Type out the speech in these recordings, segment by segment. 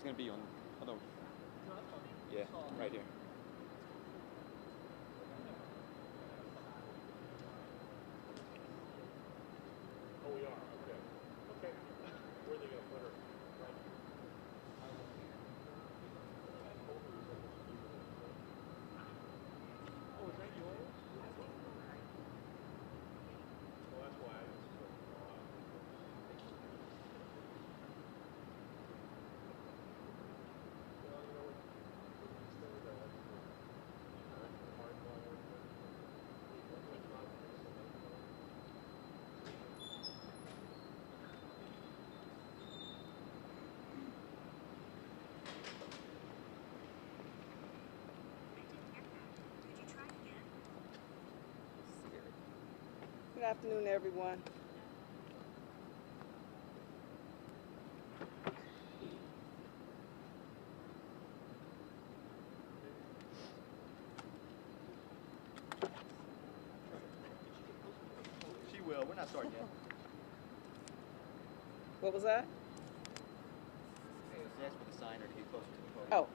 was going to be on, hold on. Yeah, right here. Oh, we are, okay. Okay. Where are they going to put her? Right. Oh, is that yours? Well, that's why I was Good afternoon, everyone. She will. We're not starting yet. What was that? That's for the signer to get closer to the podium. Oh.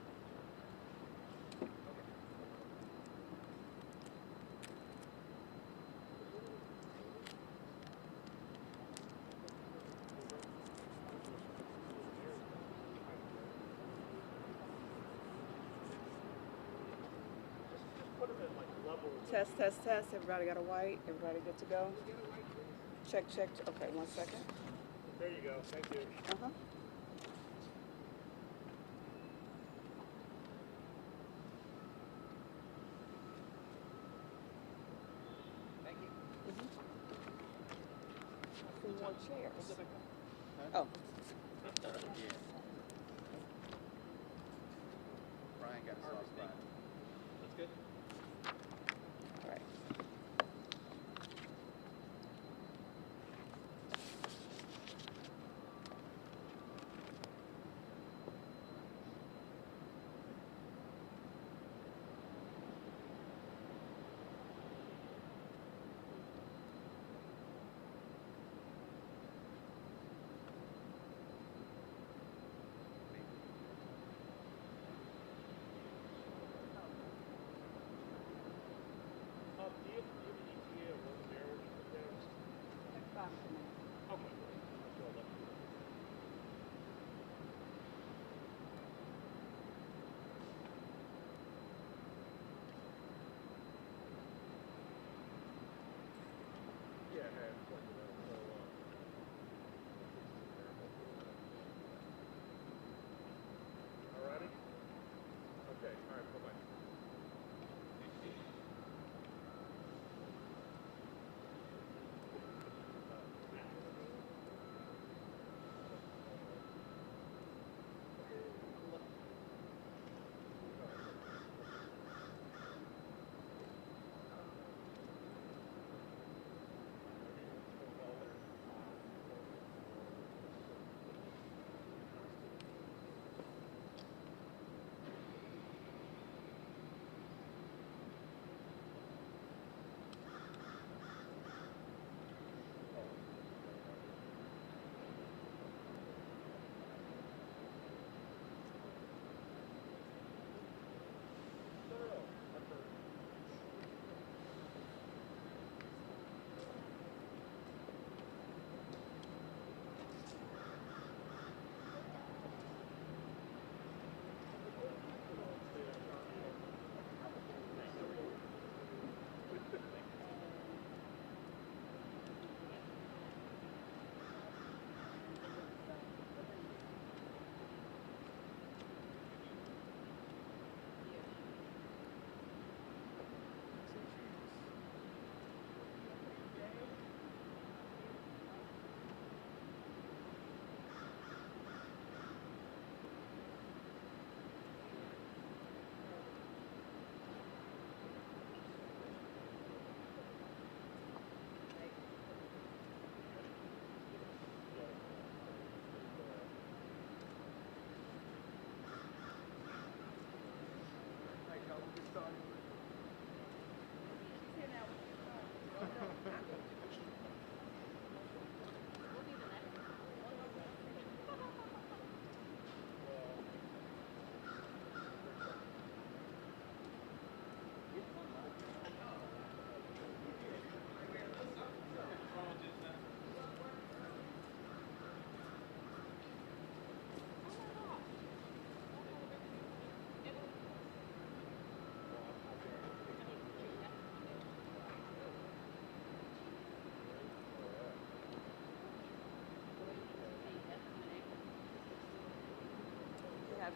put them in like level. Test, test, test. Everybody got a white? Everybody good to go? Check, check. Okay, 1 second. There you go. Thank you. Uh-huh. Thank you. Two more chairs. Huh? Oh. Yeah. Brian got a soft spot. That's good. All right.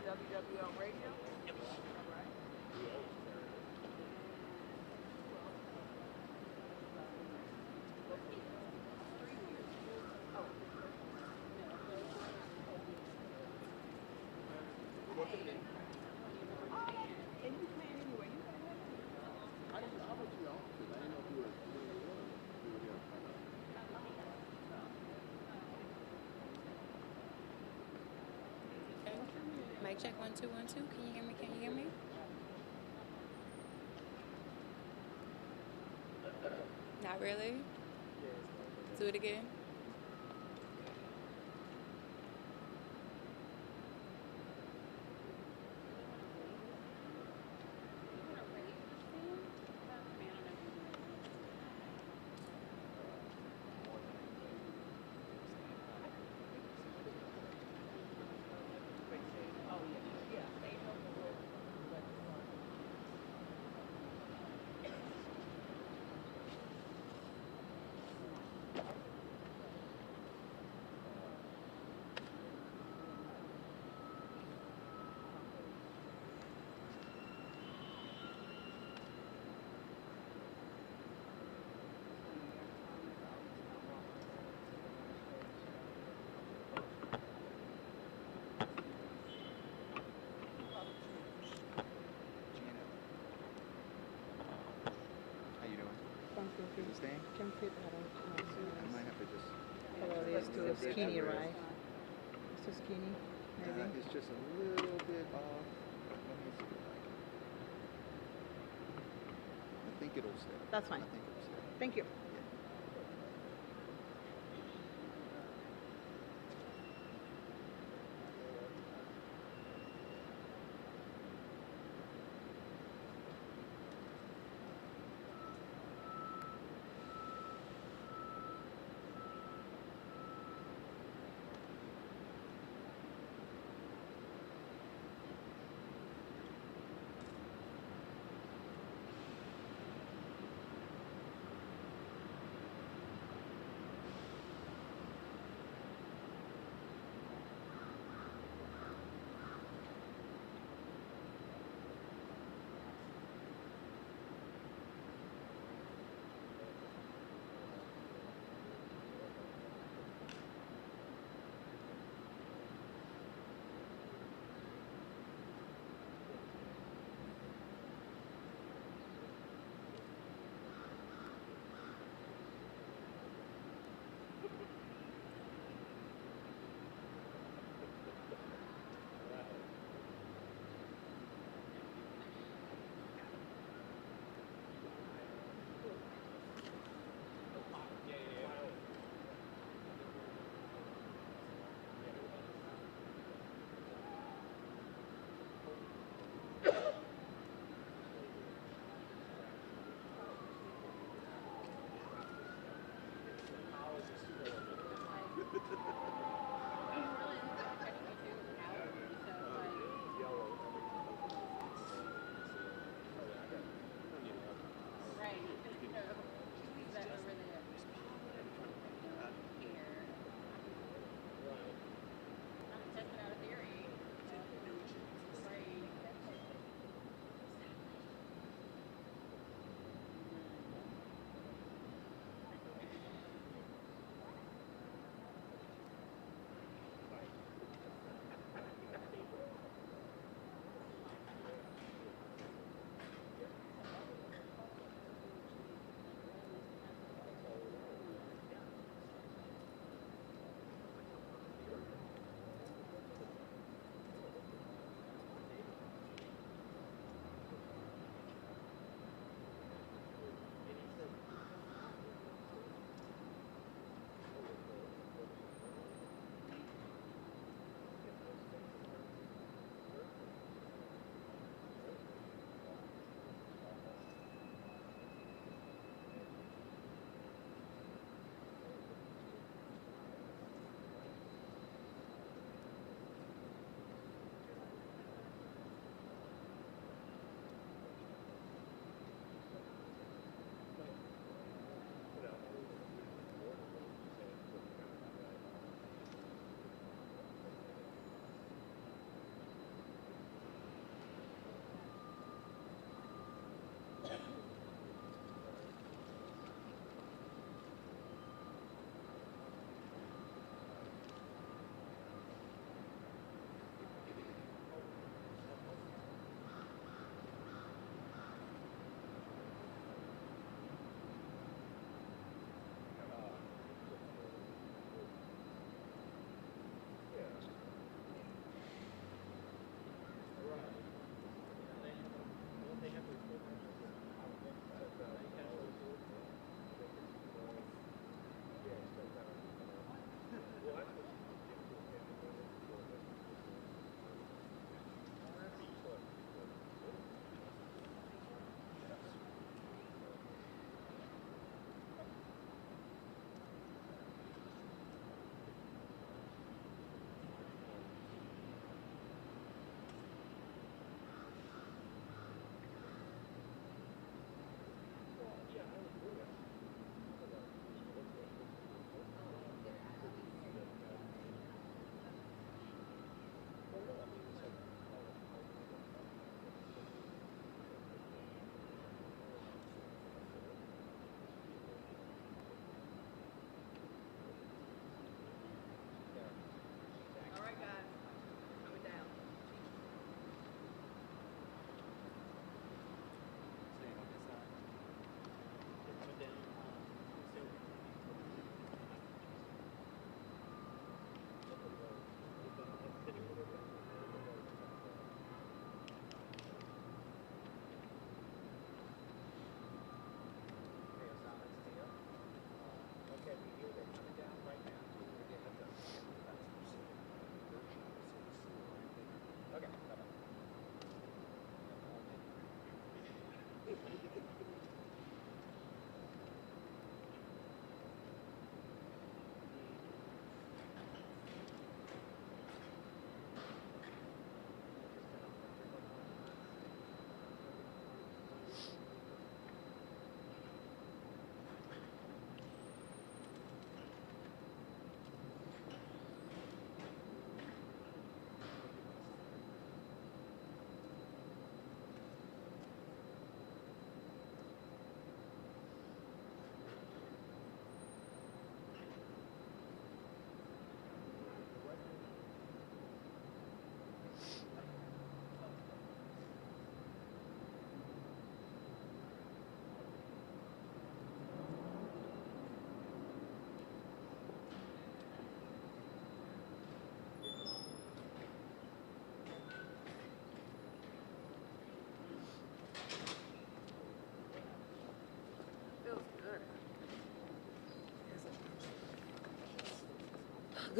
WWL radio? We always carry it. What's the name? And you can anyway. You can have it. I didn't know how much you know, because I didn't know if you were here. Okay. Mic check 1 2 1 2. Can you hear me? Can you hear me? Not really. Do it again. Gina. How you doing? Is it staying? I might have to just. Probably it's too skinny, right? It's too skinny, maybe. It's just a little bit off. Let me see. I think it'll stay. That's fine. I think it'll stay. Thank you.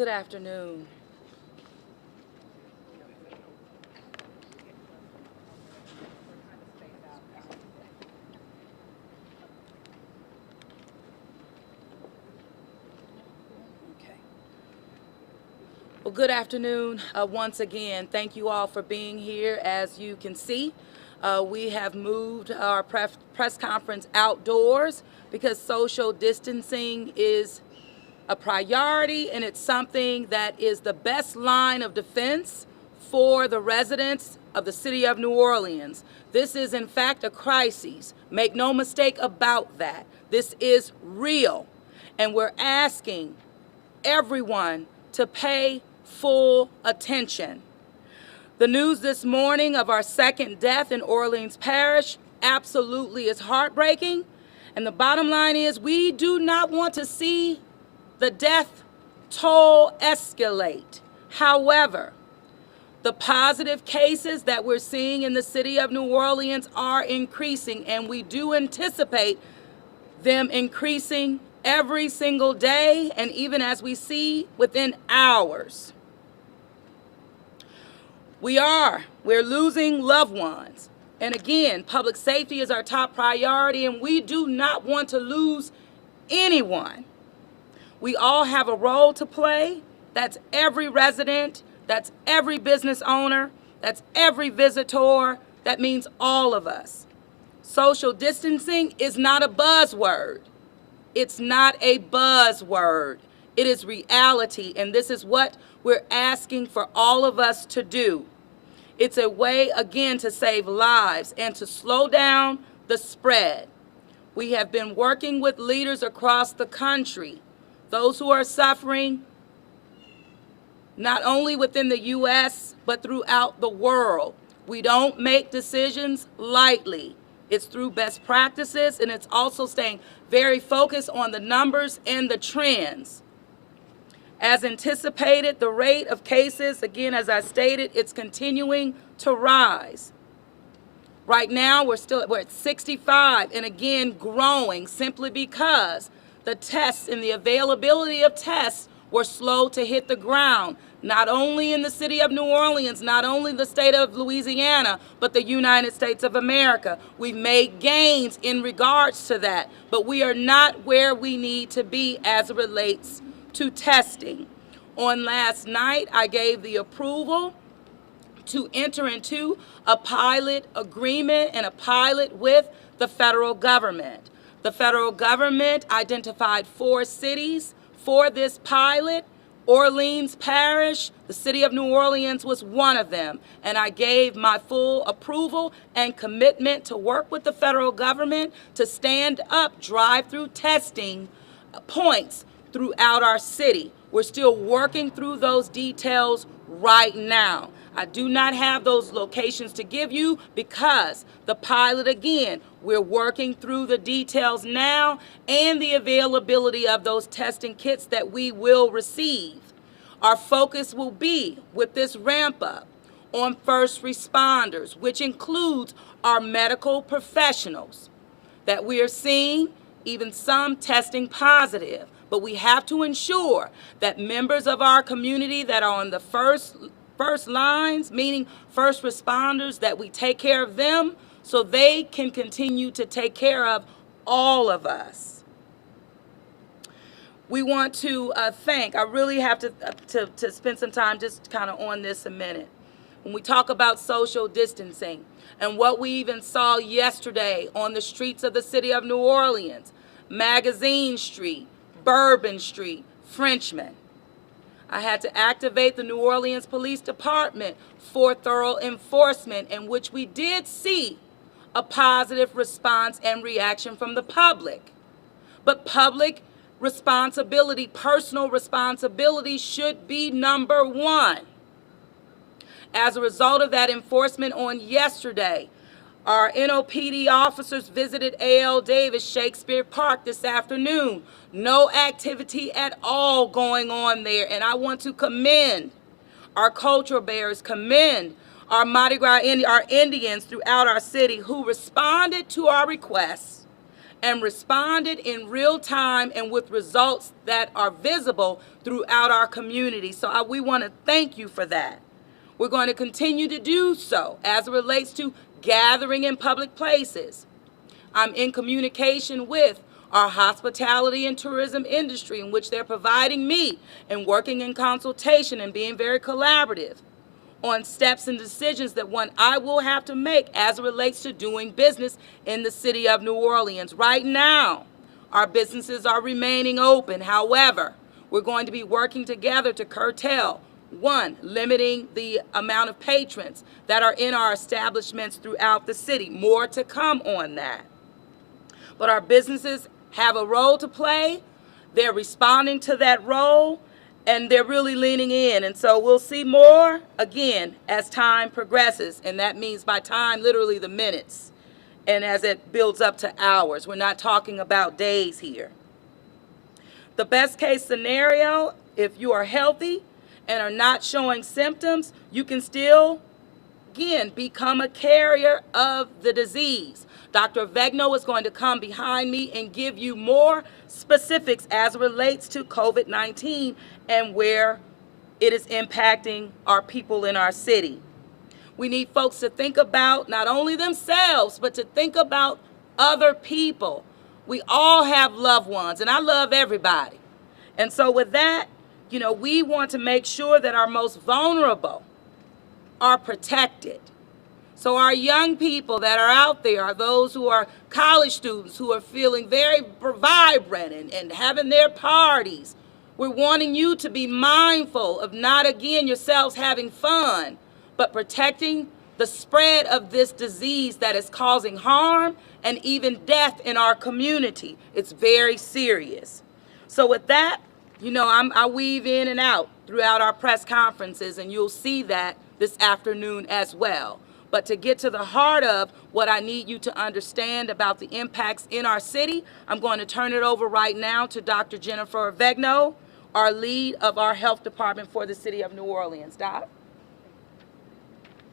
Good afternoon. Okay. Well, good afternoon once again. Thank you all for being here. As you can see, we have moved our press conference outdoors because social distancing is a priority, and it's something that is the best line of defense for the residents of the city of New Orleans. This is, in fact, a crisis. Make no mistake about that. This is real, and we're asking everyone to pay full attention. The news this morning of our second death in Orleans Parish absolutely is heartbreaking, and the bottom line is we do not want to see the death toll escalate. However, the positive cases that we're seeing in the city of New Orleans are increasing, and we do anticipate them increasing every single day, and even as we see within hours. We're losing loved ones. And again, public safety is our top priority, and we do not want to lose anyone. We all have a role to play. That's every resident, that's every business owner, that's every visitor. That means all of us. Social distancing is not a buzzword. It's not a buzzword. It is reality, and this is what we're asking for all of us to do. It's a way, again, to save lives and to slow down the spread. We have been working with leaders across the country, those who are suffering not only within the U.S., but throughout the world. We don't make decisions lightly. It's through best practices, and it's also staying very focused on the numbers and the trends. As anticipated, the rate of cases, again, as I stated, it's continuing to rise. Right now, we're at 65, and again, growing simply because the tests and the availability of tests were slow to hit the ground, not only in the city of New Orleans, not only the state of Louisiana, but the United States of America. We've made gains in regards to that, but we are not where we need to be as it relates to testing. On last night, I gave the approval to enter into a pilot agreement and a pilot with the federal government. The federal government identified 4 cities for this pilot. Orleans Parish, the city of New Orleans was one of them, and I gave my full approval and commitment to work with the federal government to stand up drive-through testing points throughout our city. We're still working through those details right now. I do not have those locations to give you because the pilot, again, we're working through the details now and the availability of those testing kits that we will receive. Our focus will be, with this ramp up, on first responders, which includes our medical professionals that we are seeing, even some testing positive. But we have to ensure that members of our community that are on the first lines, meaning first responders, that we take care of them so they can continue to take care of all of us. We want to I really have to spend some time just kind of on this a minute. When we talk about social distancing and what we even saw yesterday on the streets of the city of New Orleans, Magazine Street, Bourbon Street, Frenchman. I had to activate the New Orleans Police Department for thorough enforcement, in which we did see a positive response and reaction from the public. But public responsibility, personal responsibility should be number one. As a result of that enforcement on yesterday, our NOPD officers visited A.L. Davis Shakespeare Park this afternoon. No activity at all going on there, and I want to commend our cultural bearers, commend our Mardi Gras, our Indians throughout our city who responded to our requests and responded in real time and with results that are visible throughout our community. So we want to thank you for that. We're going to continue to do so as it relates to gathering in public places. I'm in communication with our hospitality and tourism industry, in which they're providing me and working in consultation and being very collaborative on steps and decisions that I will have to make as it relates to doing business in the city of New Orleans. Right now, our businesses are remaining open. However, we're going to be working together to curtail, one, limiting the amount of patrons that are in our establishments throughout the city. More to come on that. But our businesses have a role to play. They're responding to that role, and they're really leaning in. And so we'll see more, again, as time progresses. And that means by time, literally the minutes. And as it builds up to hours. We're not talking about days here. The best case scenario, if you are healthy and are not showing symptoms, you can still, again, become a carrier of the disease. Dr. Vegno is going to come behind me and give you more specifics as it relates to COVID-19 and where it is impacting our people in our city. We need folks to think about not only themselves, but to think about other people. We all have loved ones, and I love everybody. And so with that, we want to make sure that our most vulnerable are protected. So our young people that are out there are those who are college students who are feeling very vibrant and having their parties. We're wanting you to be mindful of not, again, yourselves having fun, but protecting the spread of this disease that is causing harm and even death in our community. It's very serious. So with that, I weave in and out throughout our press conferences, and you'll see that this afternoon as well. But to get to the heart of what I need you to understand about the impacts in our city, I'm going to turn it over right now to Dr. Jennifer Vegno, our lead of our health department for the city of New Orleans. Doc?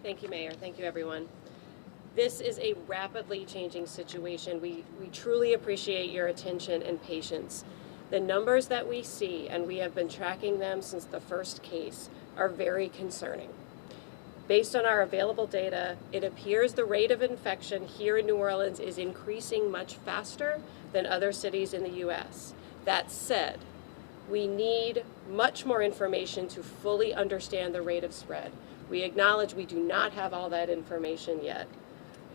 Thank you, Mayor. Thank you, everyone. This is a rapidly changing situation. We truly appreciate your attention and patience. The numbers that we see, and we have been tracking them since the first case, are very concerning. Based on our available data, it appears the rate of infection here in New Orleans is increasing much faster than other cities in the U.S. That said, we need much more information to fully understand the rate of spread. We acknowledge we do not have all that information yet.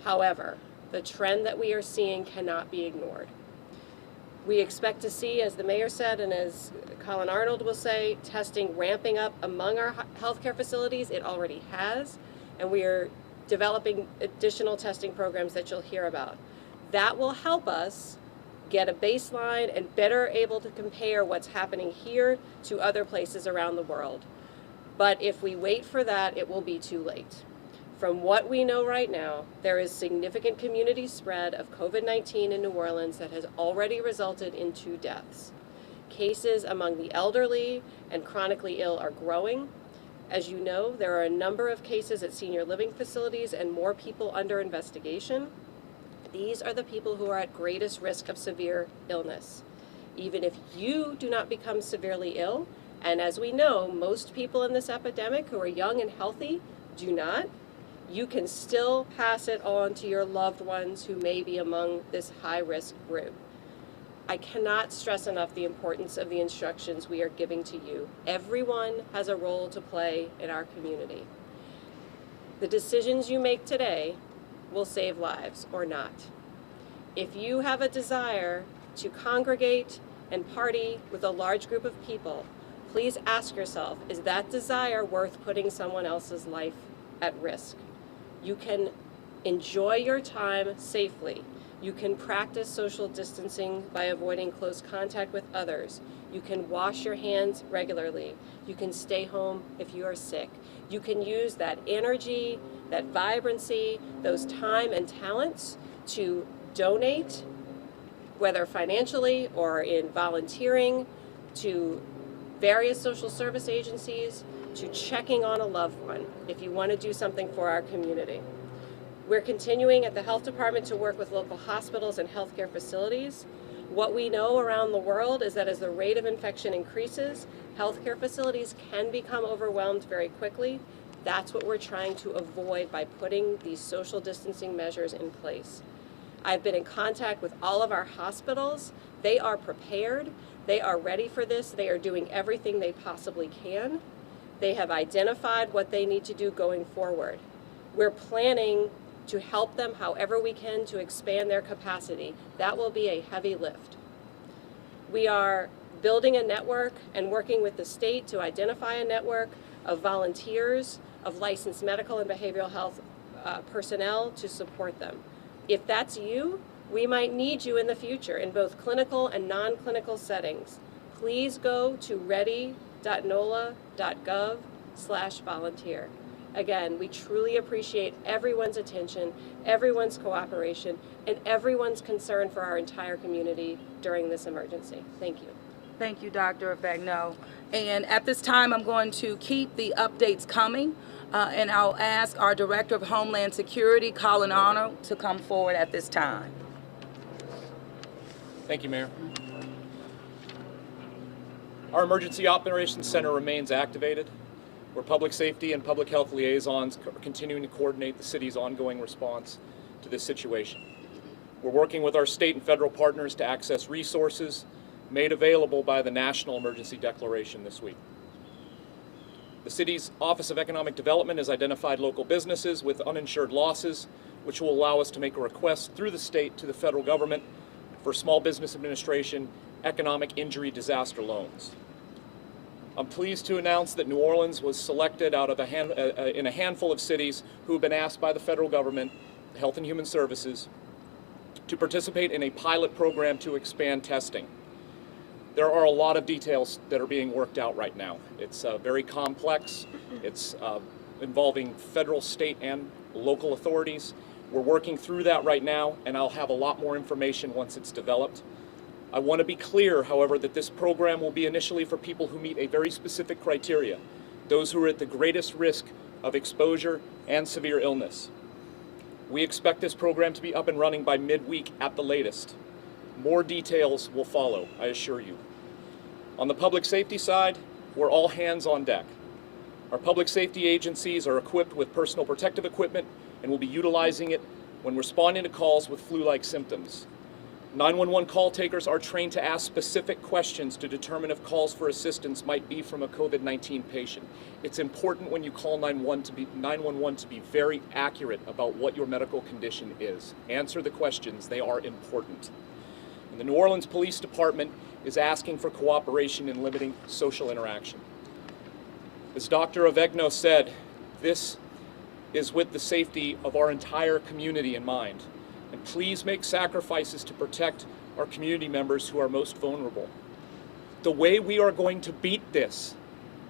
However, the trend that we are seeing cannot be ignored. We expect to see, as the mayor said, and as Colin Arnold will say, testing ramping up among our healthcare facilities. It already has, and we are developing additional testing programs that you'll hear about. That will help us get a baseline and better able to compare what's happening here to other places around the world. But if we wait for that, it will be too late. From what we know right now, there is significant community spread of COVID-19 in New Orleans that has already resulted in 2 deaths. Cases among the elderly and chronically ill are growing. As you know, there are a number of cases at senior living facilities and more people under investigation. These are the people who are at greatest risk of severe illness. Even if you do not become severely ill, and as we know, most people in this epidemic who are young and healthy do not, you can still pass it on to your loved ones who may be among this high-risk group. I cannot stress enough the importance of the instructions we are giving to you. Everyone has a role to play in our community. The decisions you make today will save lives or not. If you have a desire to congregate and party with a large group of people, please ask yourself, is that desire worth putting someone else's life at risk? You can enjoy your time safely. You can practice social distancing by avoiding close contact with others. You can wash your hands regularly. You can stay home if you are sick. You can use that energy, that vibrancy, those time and talents to donate, whether financially or in volunteering, to various social service agencies, to checking on a loved one if you want to do something for our community. We're continuing at the health department to work with local hospitals and healthcare facilities. What we know around the world is that as the rate of infection increases, healthcare facilities can become overwhelmed very quickly. That's what we're trying to avoid by putting these social distancing measures in place. I've been in contact with all of our hospitals. They are prepared. They are ready for this. They are doing everything they possibly can. They have identified what they need to do going forward. We're planning to help them however we can to expand their capacity. That will be a heavy lift. We are building a network and working with the state to identify a network of volunteers, of licensed medical and behavioral health personnel to support them. If that's you, we might need you in the future in both clinical and non-clinical settings. Please go to ready.nola.gov/volunteer. Again, we truly appreciate everyone's attention, everyone's cooperation, and everyone's concern for our entire community during this emergency. Thank you. Thank you, Dr. Vagno. And at this time, I'm going to keep the updates coming, and I'll ask our Director of Homeland Security, Colin Arnold, to come forward at this time. Thank you, Mayor. Our Emergency Operations Center remains activated, where public safety and public health liaisons are continuing to coordinate the city's ongoing response to this situation. We're working with our state and federal partners to access resources made available by the National Emergency Declaration this week. The city's Office of Economic Development has identified local businesses with uninsured losses, which will allow us to make a request through the state to the federal government for Small Business Administration economic injury disaster loans. I'm pleased to announce that New Orleans was selected out of in a handful of cities who have been asked by the federal government, Health and Human Services, to participate in a pilot program to expand testing. There are a lot of details that are being worked out right now. It's very complex. It's involving federal, state, and local authorities. We're working through that right now, and I'll have a lot more information once it's developed. I want to be clear, however, that this program will be initially for people who meet a very specific criteria, those who are at the greatest risk of exposure and severe illness. We expect this program to be up and running by midweek at the latest. More details will follow, I assure you. On the public safety side, we're all hands on deck. Our public safety agencies are equipped with personal protective equipment and will be utilizing it when responding to calls with flu-like symptoms. 911 call takers are trained to ask specific questions to determine if calls for assistance might be from a COVID-19 patient. It's important when you call 911 to be very accurate about what your medical condition is. Answer the questions, they are important. And the New Orleans Police Department is asking for cooperation in limiting social interaction. As Dr. Avegno said, this is with the safety of our entire community in mind. And please make sacrifices to protect our community members who are most vulnerable. The way we are going to beat this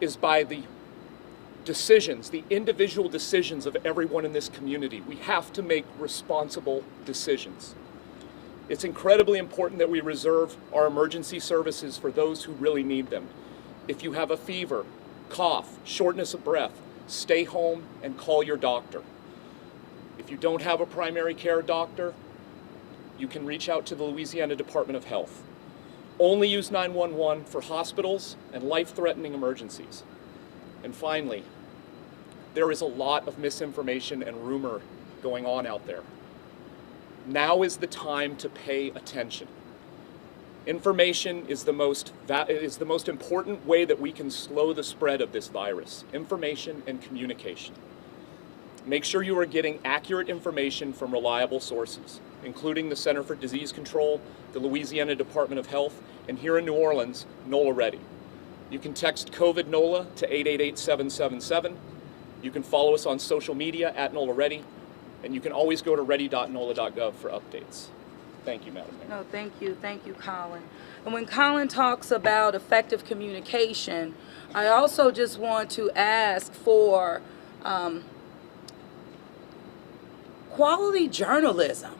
is by the decisions, the individual decisions of everyone in this community. We have to make responsible decisions. It's incredibly important that we reserve our emergency services for those who really need them. If you have a fever, cough, shortness of breath, stay home and call your doctor. If you don't have a primary care doctor, you can reach out to the Louisiana Department of Health. Only use 911 for hospitals and life-threatening emergencies. And finally, there is a lot of misinformation and rumor going on out there. Now is the time to pay attention. Information is the most important way that we can slow the spread of this virus. Information and communication. Make sure you are getting accurate information from reliable sources, including the Center for Disease Control, the Louisiana Department of Health, and here in New Orleans, NOLA Ready. You can text COVID NOLA to 888-777. You can follow us on social media at NOLA Ready, and you can always go to ready.nola.gov for updates. Thank you, Madam Mayor. No, thank you, Colin. And when Colin talks about effective communication, I also just want to ask for quality journalism.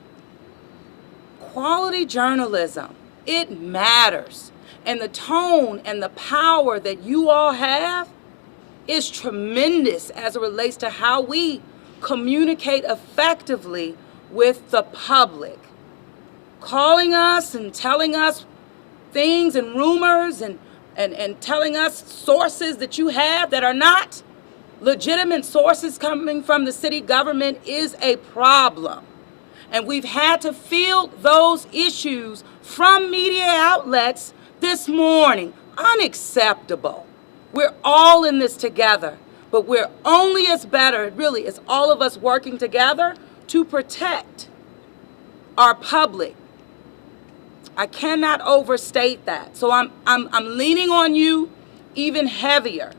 Quality journalism. It matters. And the tone and the power that you all have is tremendous as it relates to how we communicate effectively with the public. Calling us and telling us things and rumors and telling us sources that you have that are not legitimate sources coming from the city government is a problem. And we've had to field those issues from media outlets this morning. Unacceptable. We're all in this together, but we're only as better, really, it's all of us working together to protect our public. I cannot overstate that. So I'm leaning on you even heavier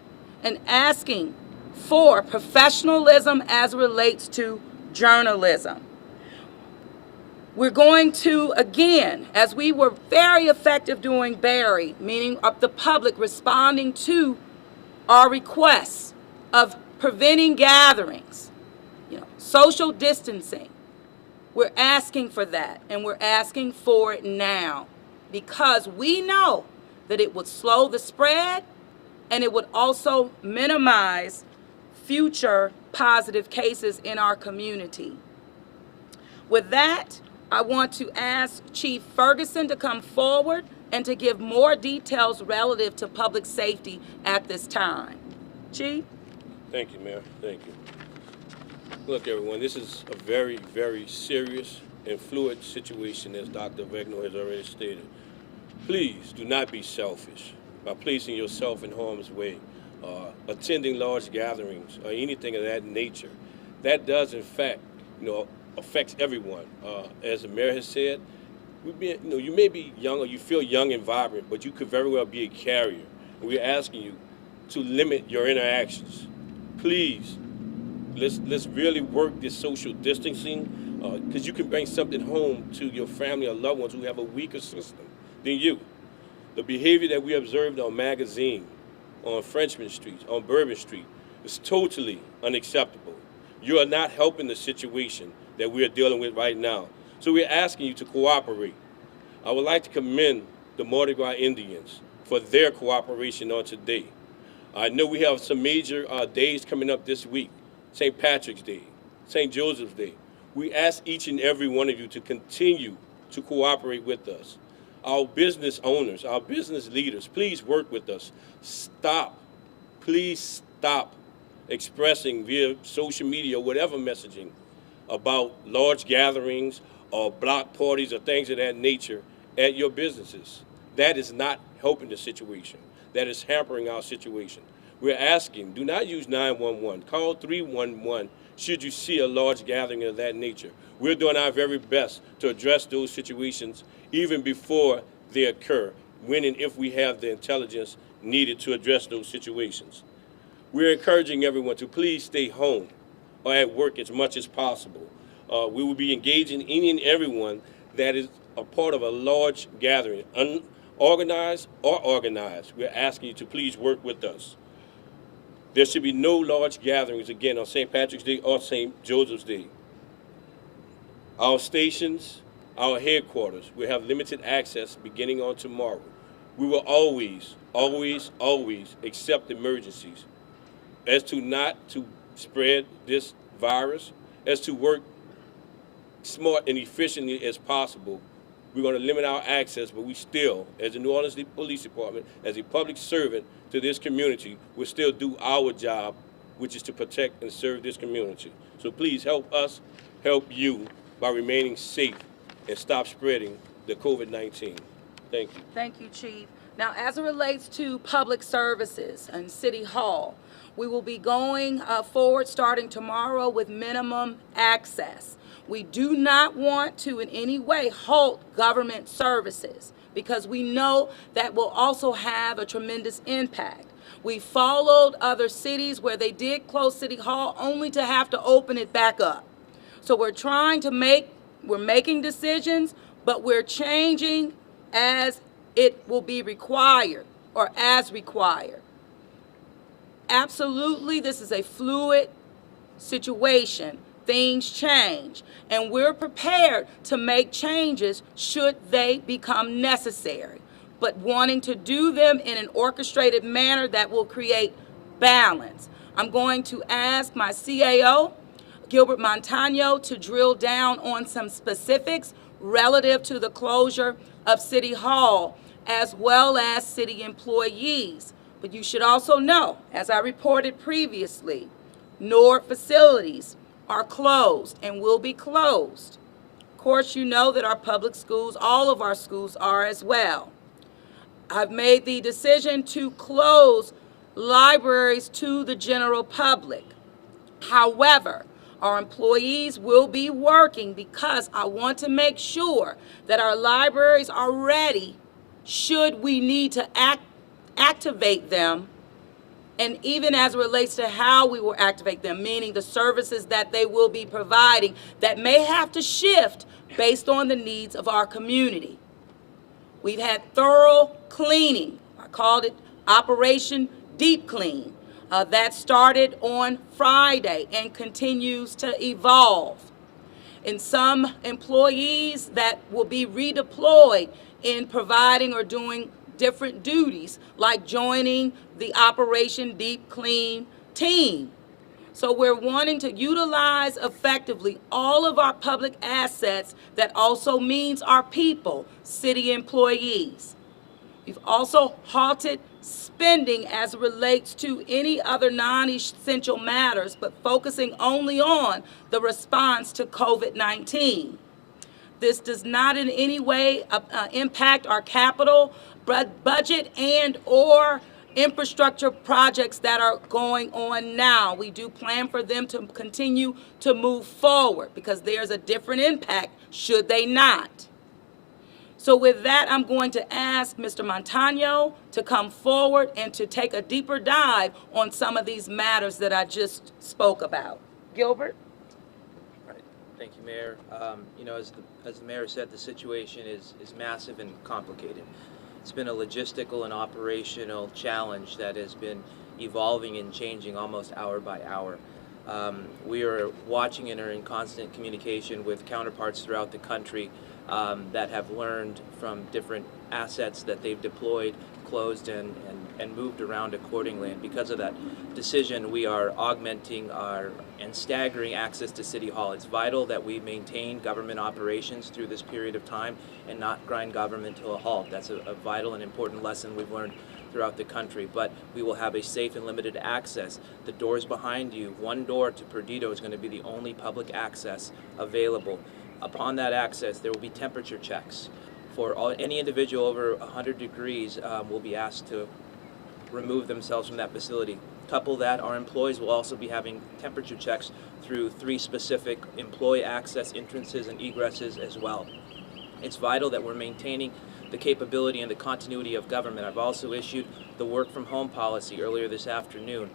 and asking for professionalism as it relates to journalism. We're going to, again, as we were very effective doing Barry, meaning of the public responding to our requests of preventing gatherings, social distancing. We're asking for that, and we're asking for it now because we know that it would slow the spread and it would also minimize future positive cases in our community. With that, I want to ask Chief Ferguson to come forward and to give more details relative to public safety at this time. Chief? Thank you, Mayor. Thank you. Look, everyone, this is a very, very serious and fluid situation, as Dr. Vegno has already stated. Please do not be selfish by placing yourself in harm's way, attending large gatherings, or anything of that nature. That does, in fact, affects everyone. As the mayor has said, you may be young or you feel young and vibrant, but you could very well be a carrier. And we're asking you to limit your interactions. Please, let's really work this social distancing, because you can bring something home to your family or loved ones who have a weaker system than you. The behavior that we observed on Magazine, on Frenchman Street, on Bourbon Street, is totally unacceptable. You are not helping the situation that we are dealing with right now. So we're asking you to cooperate. I would like to commend the Mardi Gras Indians for their cooperation on today. I know we have some major days coming up this week, St. Patrick's Day, St. Joseph's Day. We ask each and every one of you to continue to cooperate with us. Our business owners, our business leaders, please work with us. Please stop expressing via social media or whatever messaging about large gatherings or block parties or things of that nature at your businesses. That is not helping the situation. That is hampering our situation. We're asking, do not use 911. Call 311 should you see a large gathering of that nature. We're doing our very best to address those situations even before they occur, when and if we have the intelligence needed to address those situations. We're encouraging everyone to please stay home or at work as much as possible. We will be engaging any and everyone that is a part of a large gathering, unorganized or organized. We're asking you to please work with us. There should be no large gatherings again on St. Patrick's Day or St. Joseph's Day. Our stations, our headquarters, will have limited access beginning on tomorrow. We will always, always, always accept emergencies. As to not to spread this virus, as to work smart and efficiently as possible, we're going to limit our access, but we still, as the New Orleans Police Department, as a public servant to this community, will still do our job, which is to protect and serve this community. So please help us, help you by remaining safe and stop spreading the COVID-19. Thank you. Thank you, Chief. Now, as it relates to public services and City Hall, we will be going forward starting tomorrow with minimum access. We do not want to in any way halt government services because we know that will also have a tremendous impact. We followed other cities where they did close City Hall only to have to open it back up. So we're making decisions, but we're changing as it will be required or as required. Absolutely, this is a fluid situation. Things change, and we're prepared to make changes should they become necessary, but wanting to do them in an orchestrated manner that will create balance. I'm going to ask my CAO, Gilbert Montano to drill down on some specifics relative to the closure of City Hall, as well as city employees. But you should also know, as I reported previously, NORD facilities are closed and will be closed. Of course, you know that our public schools, all of our schools are as well. I've made the decision to close libraries to the general public. However, our employees will be working because I want to make sure that our libraries are ready should we need to activate them, and even as it relates to how we will activate them, meaning the services that they will be providing that may have to shift based on the needs of our community. We've had thorough cleaning. I called it Operation Deep Clean. That started on Friday and continues to evolve. And some employees that will be redeployed in providing or doing different duties, like joining the Operation Deep Clean team. So we're wanting to utilize effectively all of our public assets. That also means our people, city employees. We've also halted spending as it relates to any other non-essential matters, but focusing only on the response to COVID-19. This does not in any way impact our capital budget and or infrastructure projects that are going on now. We do plan for them to continue to move forward because there's a different impact should they not. So with that, I'm going to ask Mr. Montano to come forward and to take a deeper dive on some of these matters that I just spoke about. Gilbert? Right. Thank you, Mayor. As the mayor said, the situation is massive and complicated. It's been a logistical and operational challenge that has been evolving and changing almost hour by hour. We are watching and are in constant communication with counterparts throughout the country that have learned from different assets that they've deployed, closed, and moved around accordingly. And because of that decision, we are augmenting and staggering access to City Hall. It's vital that we maintain government operations through this period of time and not grind government to a halt. That's a vital and important lesson we've learned throughout the country. But we will have a safe and limited access. The doors behind you, one door to Perdido, is going to be the only public access available. Upon that access, there will be temperature checks. For any individual over 100 degrees will be asked to remove themselves from that facility. Couple that, our employees will also be having temperature checks through 3 specific employee access entrances and egresses as well. It's vital that we're maintaining the capability and the continuity of government. I've also issued the work from home policy earlier this afternoon.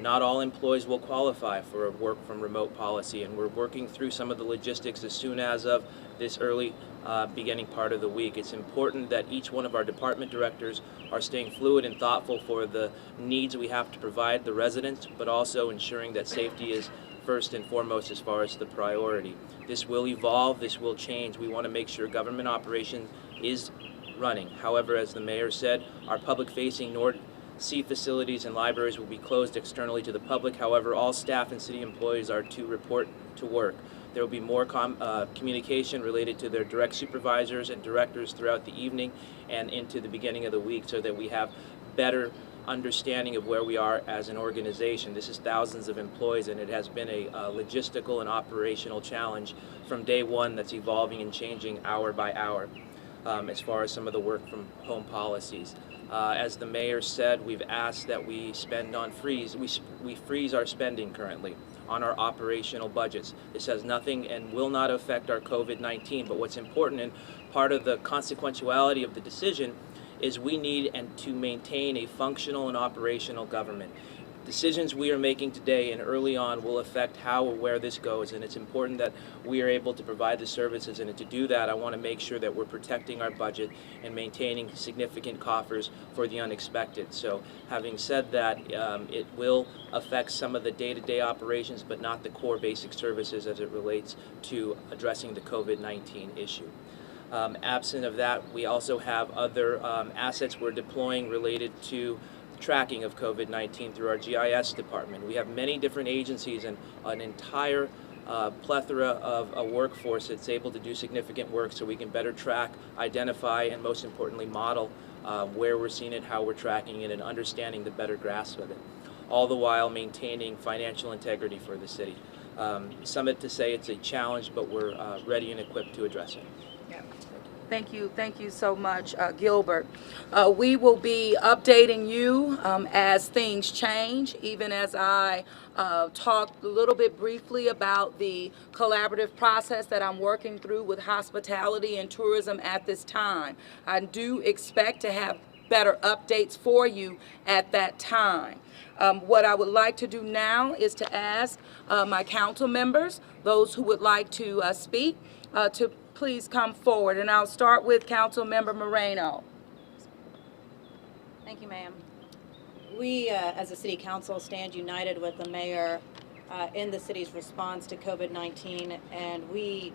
Not all employees will qualify for a work from remote policy, and we're working through some of the logistics as soon as of this early beginning part of the week. It's important that each one of our department directors are staying fluid and thoughtful for the needs we have to provide the residents, but also ensuring that safety is first and foremost as far as the priority. This will evolve, this will change. We want to make sure government operation is running. However, as the mayor said, our public-facing NORD C facilities and libraries will be closed externally to the public. However, all staff and city employees are to report to work. There will be more communication related to their direct supervisors and directors throughout the evening and into the beginning of the week so that we have better understanding of where we are as an organization. This is thousands of employees, and it has been a logistical and operational challenge from day one that's evolving and changing hour by hour as far as some of the work from home policies. As the mayor said, we've asked that we spend on freeze. We freeze our spending currently on our operational budgets. This has nothing and will not affect our COVID-19, but what's important and part of the consequentiality of the decision is we need to maintain a functional and operational government. Decisions we are making today and early on will affect how or where this goes, and it's important that we are able to provide the services, and to do that I want to make sure that we're protecting our budget and maintaining significant coffers for the unexpected. So having said that, it will affect some of the day-to-day operations, but not the core basic services as it relates to addressing the COVID-19 issue. Absent of that, we also have other assets we're deploying related to tracking of COVID-19 through our GIS department. We have many different agencies and an entire plethora of a workforce that's able to do significant work so we can better track, identify, and most importantly model where we're seeing it, how we're tracking it, and understanding the better grasp of it, all the while maintaining financial integrity for the city. Summit to say it's a challenge, but we're ready and equipped to address it. Thank you so much, Gilbert. We will be updating you as things change, even as I talked a little bit briefly about the collaborative process that I'm working through with hospitality and tourism at this time. I do expect to have better updates for you at that time. What I would like to do now is to ask my council members, those who would like to speak, to please come forward. And I'll start with Council Member Moreno. Thank you, ma'am. We, as a city council, stand united with the mayor in the city's response to COVID-19, and we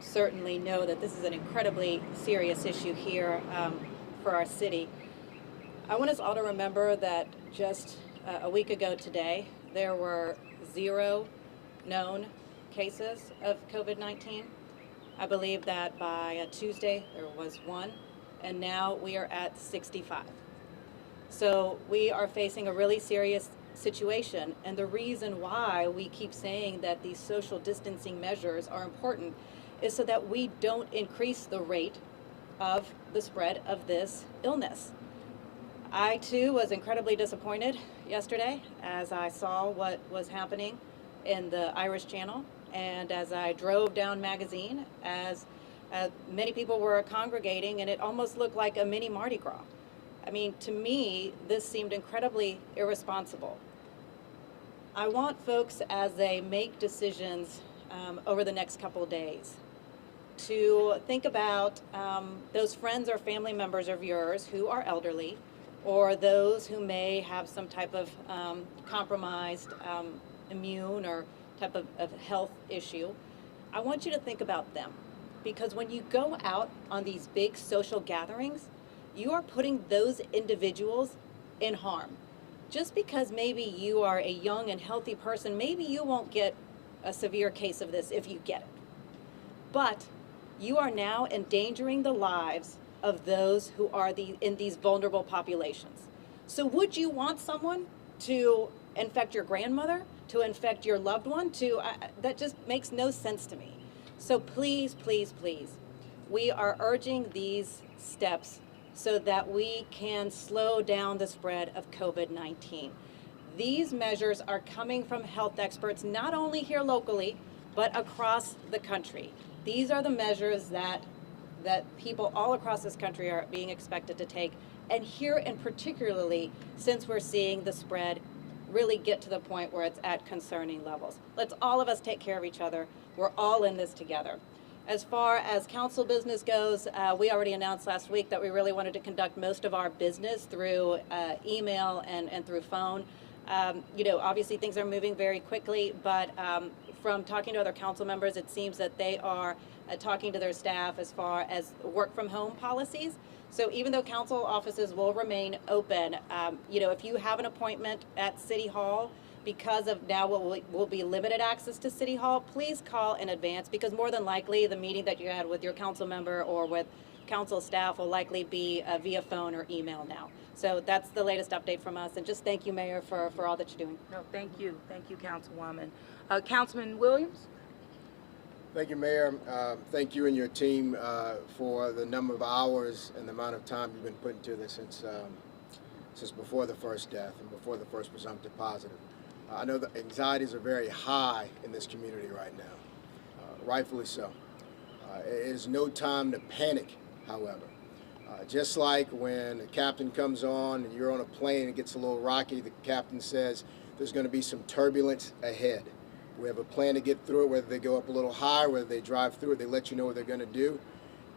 certainly know that this is an incredibly serious issue here for our city. I want us all to remember that just a week ago today, there were 0 known cases of COVID-19. I believe that by Tuesday there was 1, and now we are at 65. So we are facing a really serious situation, and the reason why we keep saying that these social distancing measures are important is so that we don't increase the rate of the spread of this illness. I too was incredibly disappointed yesterday as I saw what was happening in the Irish Channel, and as I drove down Magazine, as many people were congregating, and it almost looked like a mini Mardi Gras. I mean, to me, this seemed incredibly irresponsible. I want folks, as they make decisions over the next couple of days, to think about those friends or family members of yours who are elderly, or those who may have some type of compromised immune or type of health issue. I want you to think about them, because when you go out on these big social gatherings, you are putting those individuals in harm. Just because maybe you are a young and healthy person, maybe you won't get a severe case of this if you get it. But you are now endangering the lives of those who are in these vulnerable populations. So would you want someone to infect your grandmother, to infect your loved one? That just makes no sense to me. So please, please, please, we are urging these steps so that we can slow down the spread of COVID-19. These measures are coming from health experts, not only here locally, but across the country. These are the measures that people all across this country are being expected to take. And here in particularly, since we're seeing the spread really get to the point where it's at concerning levels. Let's all of us take care of each other. We're all in this together. As far as council business goes, we already announced last week that we really wanted to conduct most of our business through email and through phone. Obviously things are moving very quickly, but from talking to other council members, it seems that they are talking to their staff as far as work from home policies. So even though council offices will remain open, if you have an appointment at City Hall, because of now what will be limited access to City Hall, please call in advance, because more than likely the meeting that you had with your council member or with council staff will likely be via phone or email now. So that's the latest update from us, and just thank you, Mayor, for all that you're doing. No, thank you, Councilwoman. Councilman Williams? Thank you, Mayor. Thank you and your team for the number of hours and the amount of time you've been putting to this since before the first death and before the first presumptive positive. I know the anxieties are very high in this community right now, rightfully so. It is no time to panic, however. Just like when a captain comes on and you're on a plane and it gets a little rocky, the captain says there's going to be some turbulence ahead. We have a plan to get through it, whether they go up a little higher, whether they drive through it, they let you know what they're going to do,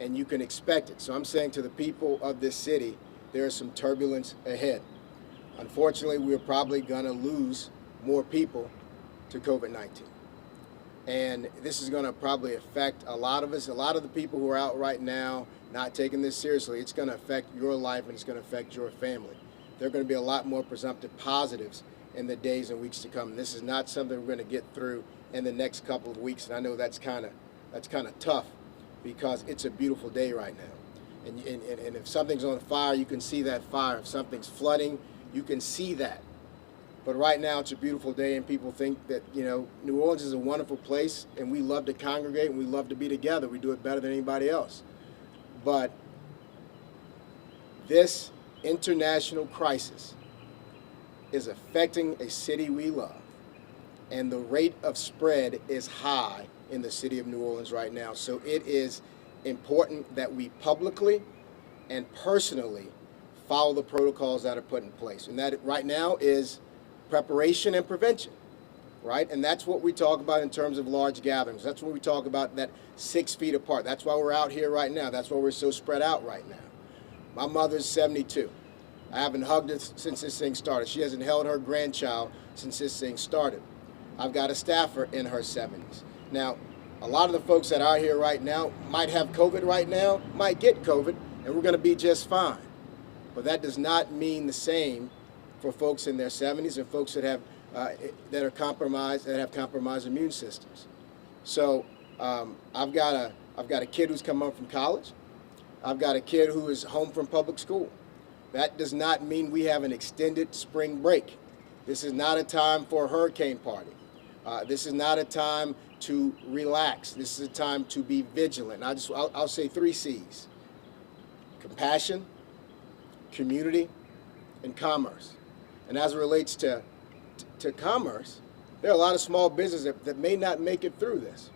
and you can expect it. So I'm saying to the people of this city, there is some turbulence ahead. Unfortunately, we're probably going to lose more people to COVID-19. And this is going to probably affect a lot of us, a lot of the people who are out right now not taking this seriously. It's going to affect your life and it's going to affect your family. There are going to be a lot more presumptive positives in the days and weeks to come. This is not something we're going to get through in the next couple of weeks, and I know that's kind of tough because it's a beautiful day right now. And if something's on fire, you can see that fire. If something's flooding, you can see that. But right now, it's a beautiful day, and people think that, you know, New Orleans is a wonderful place, and we love to congregate, and we love to be together. We do it better than anybody else. But this international crisis is affecting a city we love, and the rate of spread is high in the city of New Orleans right now. So it is important that we publicly and personally follow the protocols that are put in place. And that right now is preparation and prevention, right? And that's what we talk about in terms of large gatherings. That's what we talk about, that 6 feet apart. That's why we're out here right now. That's why we're so spread out right now. My mother's 72. I haven't hugged her since this thing started. She hasn't held her grandchild since this thing started. I've got a staffer in her 70s. Now, a lot of the folks that are here right now might have COVID right now, might get COVID, and we're going to be just fine. But that does not mean the same for folks in their 70s and folks that have that are compromised, that have compromised immune systems. So I've got a kid who's come up from college. I've got a kid who is home from public school. That does not mean we have an extended spring break. This is not a time for a hurricane party. This is not a time to relax. This is a time to be vigilant. I'll say 3 C's: compassion, community, and commerce. And as it relates to commerce, there are a lot of small businesses that may not make it through this.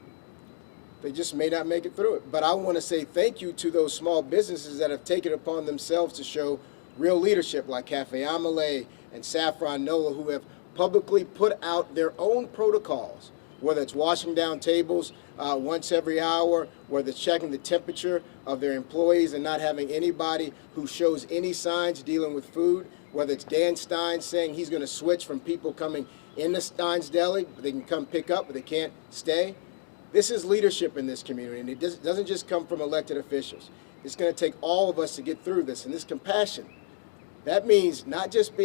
They just may not make it through it. But I want to say thank you to those small businesses that have taken upon themselves to show real leadership, like Cafe Amelie and Saffron Nola, who have publicly put out their own protocols, whether it's washing down tables once every hour, whether it's checking the temperature of their employees and not having anybody who shows any signs dealing with food, whether it's Dan Stein saying he's going to switch from people coming into Stein's Deli, they can come pick up, but they can't stay. This is leadership in this community, and it doesn't just come from elected officials. It's going to take all of us to get through this, and this compassion. That means not just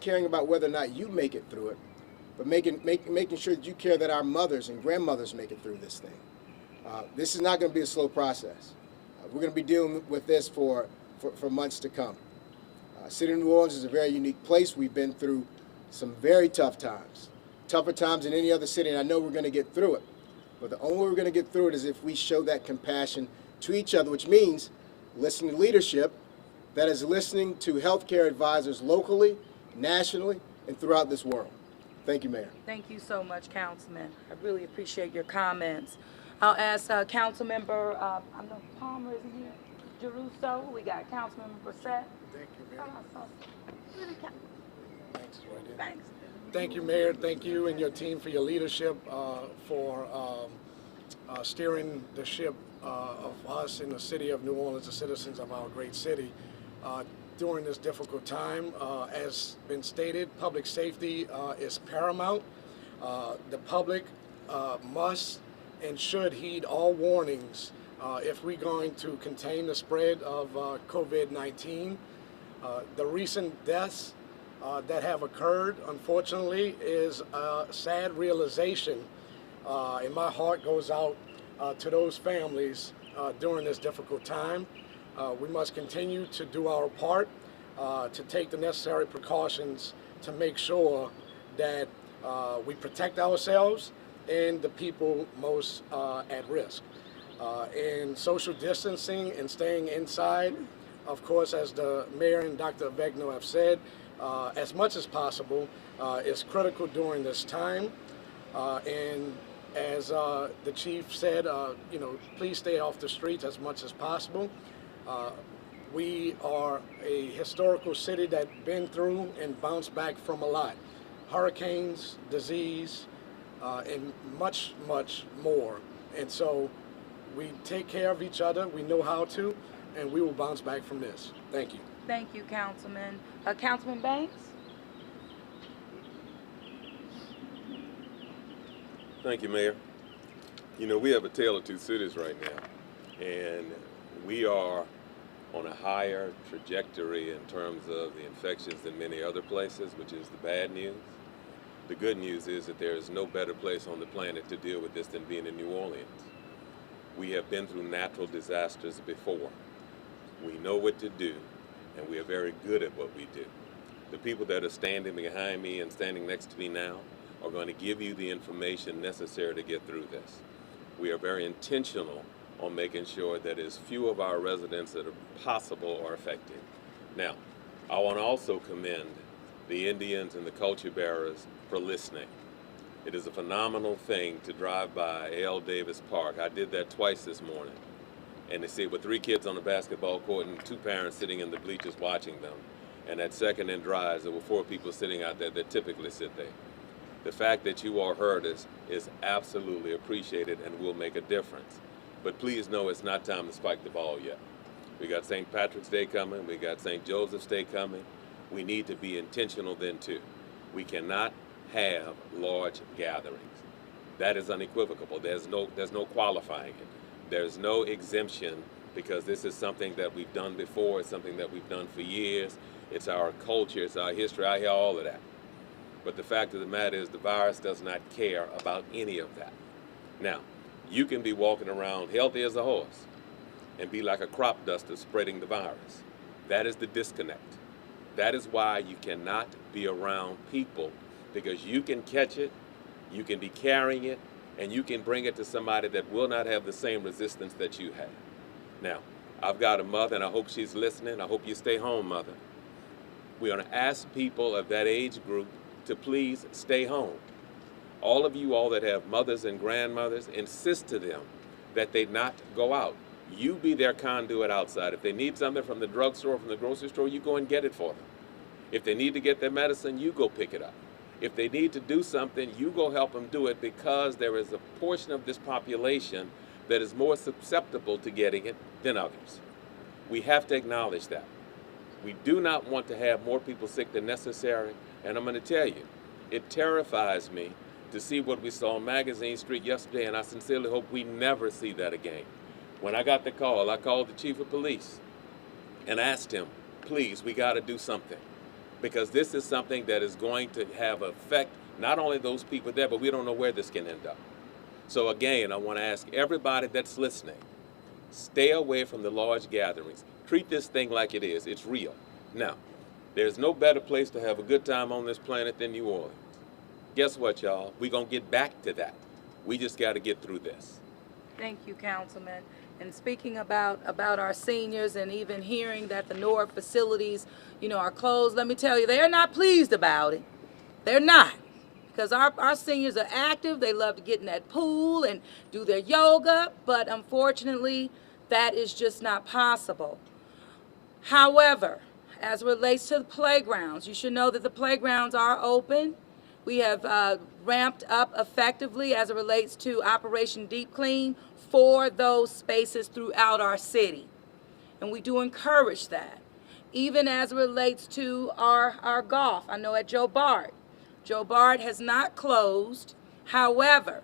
caring about whether or not you make it through it, but making sure that you care that our mothers and grandmothers make it through this thing. This is not going to be a slow process. We're going to be dealing with this for months to come. City of New Orleans is a very unique place. We've been through some very tough times, tougher times than any other city, and I know we're going to get through it. But the only way we're going to get through it is if we show that compassion to each other, which means listening to leadership that is listening to healthcare advisors locally, nationally, and throughout this world. Thank you, Mayor. Thank you so much, Councilman. I really appreciate your comments. I'll ask Councilmember, I know Palmer isn't here, Jeruso. We got Councilmember Brissett. Thank you, Mayor. Thanks. Thanks. Thank you, Mayor. Thank you and your team for your leadership, for steering the ship of us in the city of New Orleans, the citizens of our great city, during this difficult time. As been stated, public safety is paramount. The public must and should heed all warnings if we're going to contain the spread of COVID-19. The recent deaths that have occurred, unfortunately, is a sad realization, and my heart goes out to those families during this difficult time. We must continue to do our part to take the necessary precautions to make sure that we protect ourselves and the people most at risk. And social distancing and staying inside, of course, as the Mayor and Dr. Avegno have said, as much as possible is critical during this time. And as the Chief said, please stay off the streets as much as possible. We are a historical city that's been through and bounced back from a lot. Hurricanes, disease, and much, much more. And so we take care of each other, we know how to, and we will bounce back from this. Thank you. Thank you, Councilman. Councilman Banks? Thank you, Mayor. You know, we have a tale of two cities right now, and we are on a higher trajectory in terms of the infections than many other places, which is the bad news. The good news is that there is no better place on the planet to deal with this than being in New Orleans. We have been through natural disasters before. We know what to do, and we are very good at what we do. The people that are standing behind me and standing next to me now are going to give you the information necessary to get through this. We are very intentional on making sure that as few of our residents that are possible are affected. Now, I want to also commend the Indians and the culture bearers for listening. It is a phenomenal thing to drive by L. Davis Park. I did that twice this morning. And to see with 3 kids on the basketball court and 2 parents sitting in the bleachers watching them. And at Second and Dries, there were 4 people sitting out there that typically sit there. The fact that you all heard us is absolutely appreciated and will make a difference. But please know it's not time to spike the ball yet. We got St. Patrick's Day coming, we got St. Joseph's Day coming. We need to be intentional then too. We cannot have large gatherings. That is unequivocal. There's no qualifying it. There's no exemption because this is something that we've done before. It's something that we've done for years. It's our culture. It's our history. I hear all of that. But the fact of the matter is the virus does not care about any of that. Now, you can be walking around healthy as a horse and be like a crop duster spreading the virus. That is the disconnect. That is why you cannot be around people, because you can catch it, you can be carrying it, and you can bring it to somebody that will not have the same resistance that you have. Now, I've got a mother, and I hope she's listening. I hope you stay home, mother. We're going to ask people of that age group to please stay home. All of you all that have mothers and grandmothers, insist to them that they not go out. You be their conduit outside. If they need something from the drugstore, from the grocery store, you go and get it for them. If they need to get their medicine, you go pick it up. If they need to do something, you go help them do it, because there is a portion of this population that is more susceptible to getting it than others. We have to acknowledge that. We do not want to have more people sick than necessary, and I'm going to tell you, it terrifies me to see what we saw on Magazine Street yesterday, and I sincerely hope we never see that again. When I got the call, I called the chief of police and asked him, please, we got to do something, because this is something that is going to have effect not only those people there, but we don't know where this can end up. So again, I want to ask everybody that's listening, stay away from the large gatherings. Treat this thing like it is. It's real. Now, there's no better place to have a good time on this planet than New Orleans. Guess what, y'all? We're going to get back to that. We just got to get through this. Thank you, Councilman. And speaking about our seniors, and even hearing that the North facilities, are closed, let me tell you, they're not pleased about it. They're not. Because our seniors are active. They love to get in that pool and do their yoga, but unfortunately, that is just not possible. However, as it relates to the playgrounds, you should know that the playgrounds are open. We have ramped up effectively as it relates to Operation Deep Clean for those spaces throughout our city. And we do encourage that. Even as it relates to our golf, I know at Joe Bart has not closed. However,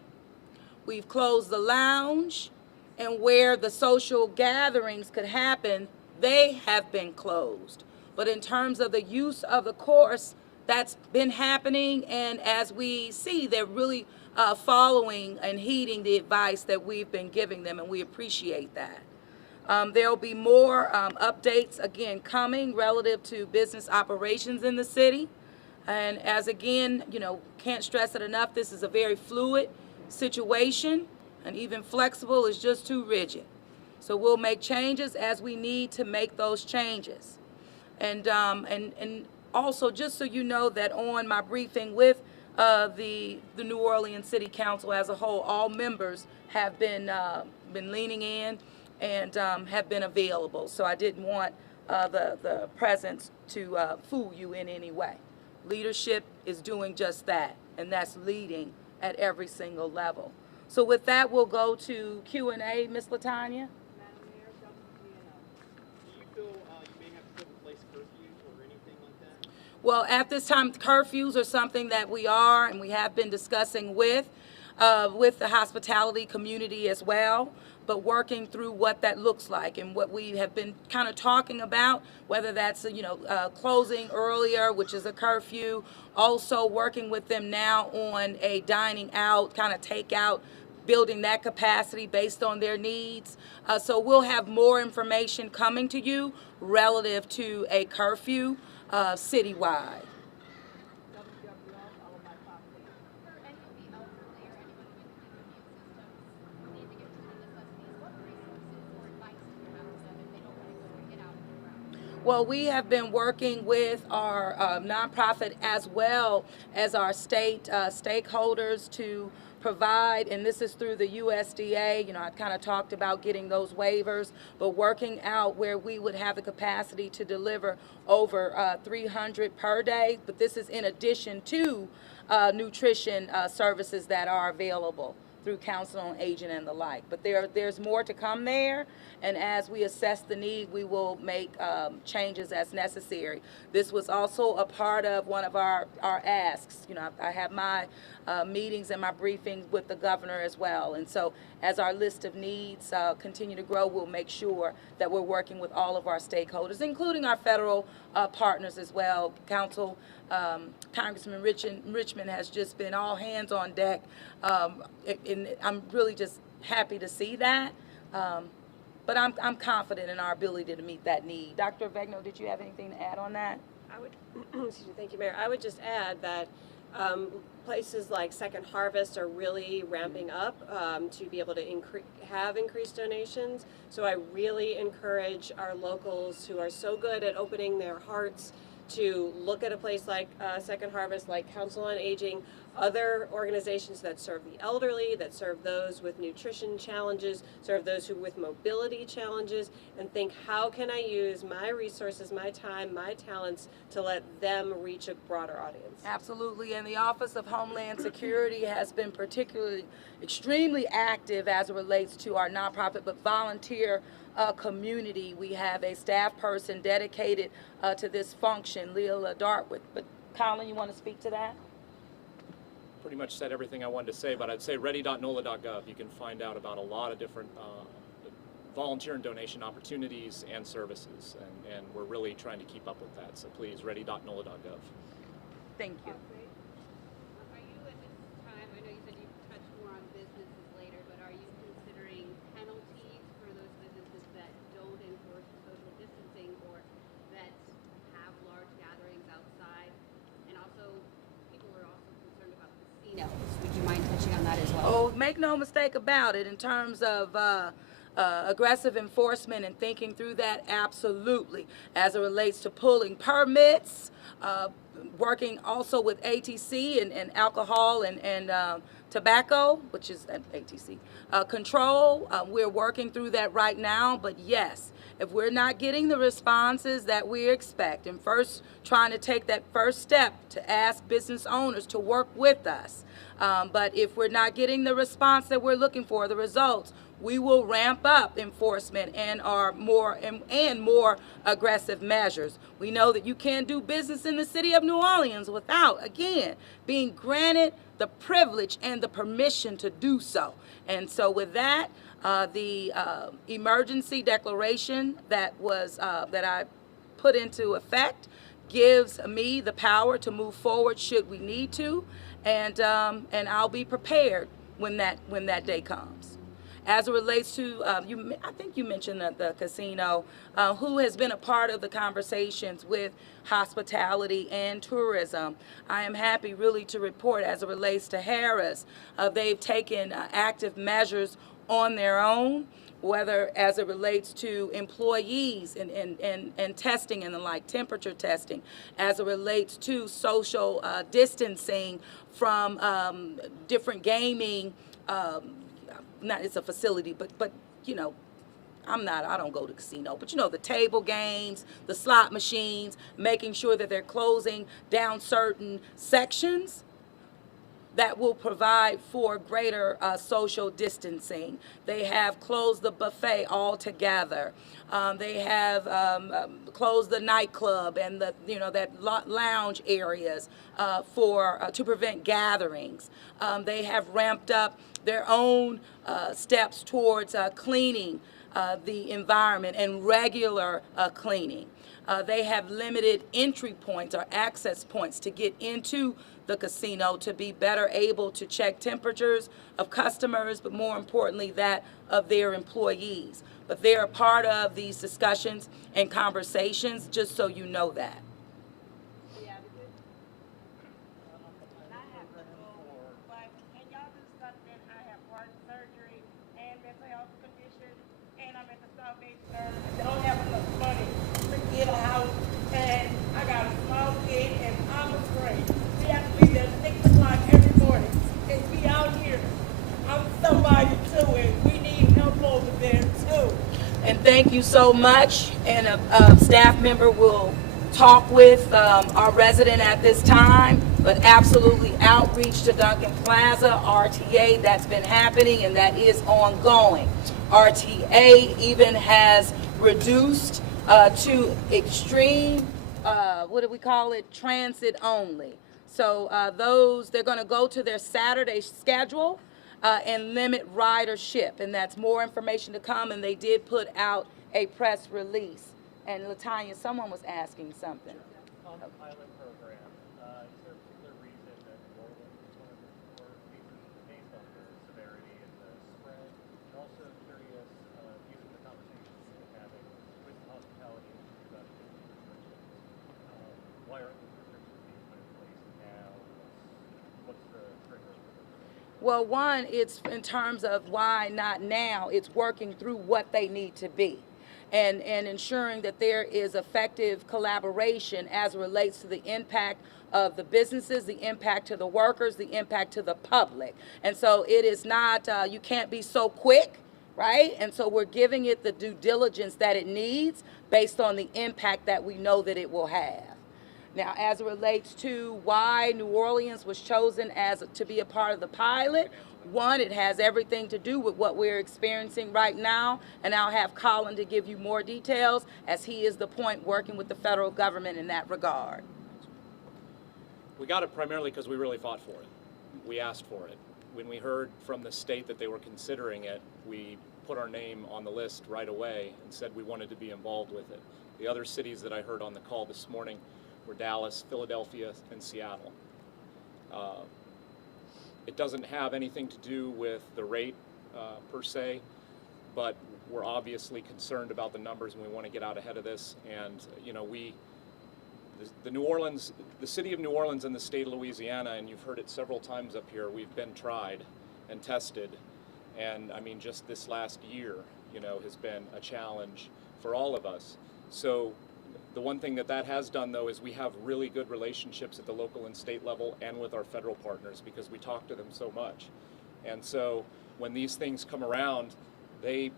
we've closed the lounge, and where the social gatherings could happen, they have been closed. But in terms of the use of the course, that's been happening, and as we see, they're really following and heeding the advice that we've been giving them, and we appreciate that. There will be more updates, again, coming relative to business operations in the city. And as again, can't stress it enough, this is a very fluid situation, and even flexible is just too rigid. So we'll make changes as we need to make those changes. And also, just so you know, that on my briefing with the New Orleans City Council as a whole, all members have been leaning in and have been available. So I didn't want the presence to fool you in any way. Leadership is doing just that, and that's leading at every single level. So with that, we'll go to Q&A, Ms. LaToya. Well, at this time, curfews are something that we are and we have been discussing with the hospitality community as well. but working through what that looks like and what we have been kind of talking about, whether that's, closing earlier, which is a curfew, also working with them now on a dining out, kind of takeout, building that capacity based on their needs. So we'll have more information coming to you relative to a curfew citywide. Well, we have been working with our nonprofit as well as our state stakeholders to provide, and this is through the USDA. I kind of talked about getting those waivers, but working out where we would have the capacity to deliver over 300 per day. But this is in addition to nutrition services that are available through council on aging and the like. But there's more to come there, and as we assess the need, we will make changes as necessary. This was also a part of one of our asks. I have my meetings and my briefings with the governor as well, and so as our list of needs continue to grow, we'll make sure that we're working with all of our stakeholders, including our federal partners as well. Congressman Richmond has just been all hands on deck, and I'm really just happy to see that. But I'm confident in our ability to meet that need. Dr. Vegno, did you have anything to add on that? I would, excuse me, thank you, Mayor. I would just add that places like Second Harvest are really ramping up to be able to have increased donations. So I really encourage our locals who are so good at opening their hearts to look at a place like Second Harvest, like Council on Aging, other organizations that serve the elderly, that serve those with nutrition challenges, serve those who with mobility challenges, and think, how can I use my resources, my time, my talents to let them reach a broader audience? Absolutely, and the Office of Homeland Security has been particularly extremely active as it relates to our nonprofit but volunteer community. We have a staff person dedicated to this function, Leila Dartwood. But Colin, you want to speak to that? Pretty much said everything I wanted to say, but I'd say ready.nola.gov. You can find out about a lot of different volunteer and donation opportunities and services, and we're really trying to keep up with that. So please, ready.nola.gov. Thank you. Are you at this time, I know you said you touched more on businesses later, but are you considering penalties for those businesses that don't enforce social distancing or that have large gatherings outside? And also, people are also concerned about casinos. Would you mind touching on that as well? Oh, make no mistake about it, in terms of aggressive enforcement and thinking through that, absolutely. As it relates to pulling permits, working also with ATC and alcohol and tobacco, which is ATC, control. We're working through that right now, but yes, if we're not getting the responses that we expect, and first trying to take that first step to ask business owners to work with us, but if we're not getting the response that we're looking for, the results, we will ramp up enforcement and more aggressive measures. We know that you can't do business in the city of New Orleans without, again, being granted the privilege and the permission to do so. And so with that, the emergency declaration that I put into effect gives me the power to move forward should we need to, and I'll be prepared when that day comes. As it relates to, I think you mentioned the casino, who has been a part of the conversations with hospitality and tourism. I am happy really to report, as it relates to Harris, they've taken active measures on their own, whether as it relates to employees and testing and the like, temperature testing, as it relates to social distancing from different gaming. Not it's a facility, but I don't go to casino, but the table games, the slot machines, making sure that they're closing down certain sections. that will provide for greater social distancing. They have closed the buffet altogether. They have closed the nightclub and the that lounge areas to prevent gatherings. They have ramped up their own steps towards cleaning the environment and regular cleaning. They have limited entry points or access points to get into the casino to be better able to check temperatures of customers, but more importantly, that of their employees. But they're a part of these discussions and conversations, just so you know that. Don't have enough money to get a house, and I got a small kid, and I'm afraid. We have to be there at 6 o'clock every morning and be out here. I'm somebody too, and we need help over there too. And thank you so much. And a staff member will talk with our resident at this time, but absolutely outreach to Duncan Plaza, RTA, that's been happening and that is ongoing. RTA even has reduced to extreme, what do we call it, transit only. So they're going to go to their Saturday schedule and limit ridership, and that's more information to come, and they did put out a press release. And LaToya, someone was asking something. On the pilot program, is there a particular reason that New Orleans is one of the core cases based on the severity and the spread? And also curious, given the conversations you've been having with the hospitality industry about why aren't these restrictions being put in place now? What's the trigger for this? Well, one, it's in terms of why not now. It's working through what they need to be. And ensuring that there is effective collaboration as it relates to the impact of the businesses, the impact to the workers, the impact to the public. And so it is not, you can't be so quick, right? And so we're giving it the due diligence that it needs based on the impact that we know that it will have. Now, as it relates to why New Orleans was chosen to be a part of the pilot, one, it has everything to do with what we're experiencing right now, and I'll have Colin to give you more details as he is the point working with the federal government in that regard. We got it primarily because we really fought for it. We asked for it. When we heard from the state that they were considering it, we put our name on the list right away and said we wanted to be involved with it. The other cities that I heard on the call this morning were Dallas, Philadelphia, and Seattle. It doesn't have anything to do with the rate per se, but we're obviously concerned about the numbers and we want to get out ahead of this. And the city of New Orleans and the state of Louisiana, and you've heard it several times up here, we've been tried and tested. And I mean, just this last year, has been a challenge for all of us. So the one thing that has done, though, is we have really good relationships at the local and state level and with our federal partners because we talk to them so much. And so when these things come around, they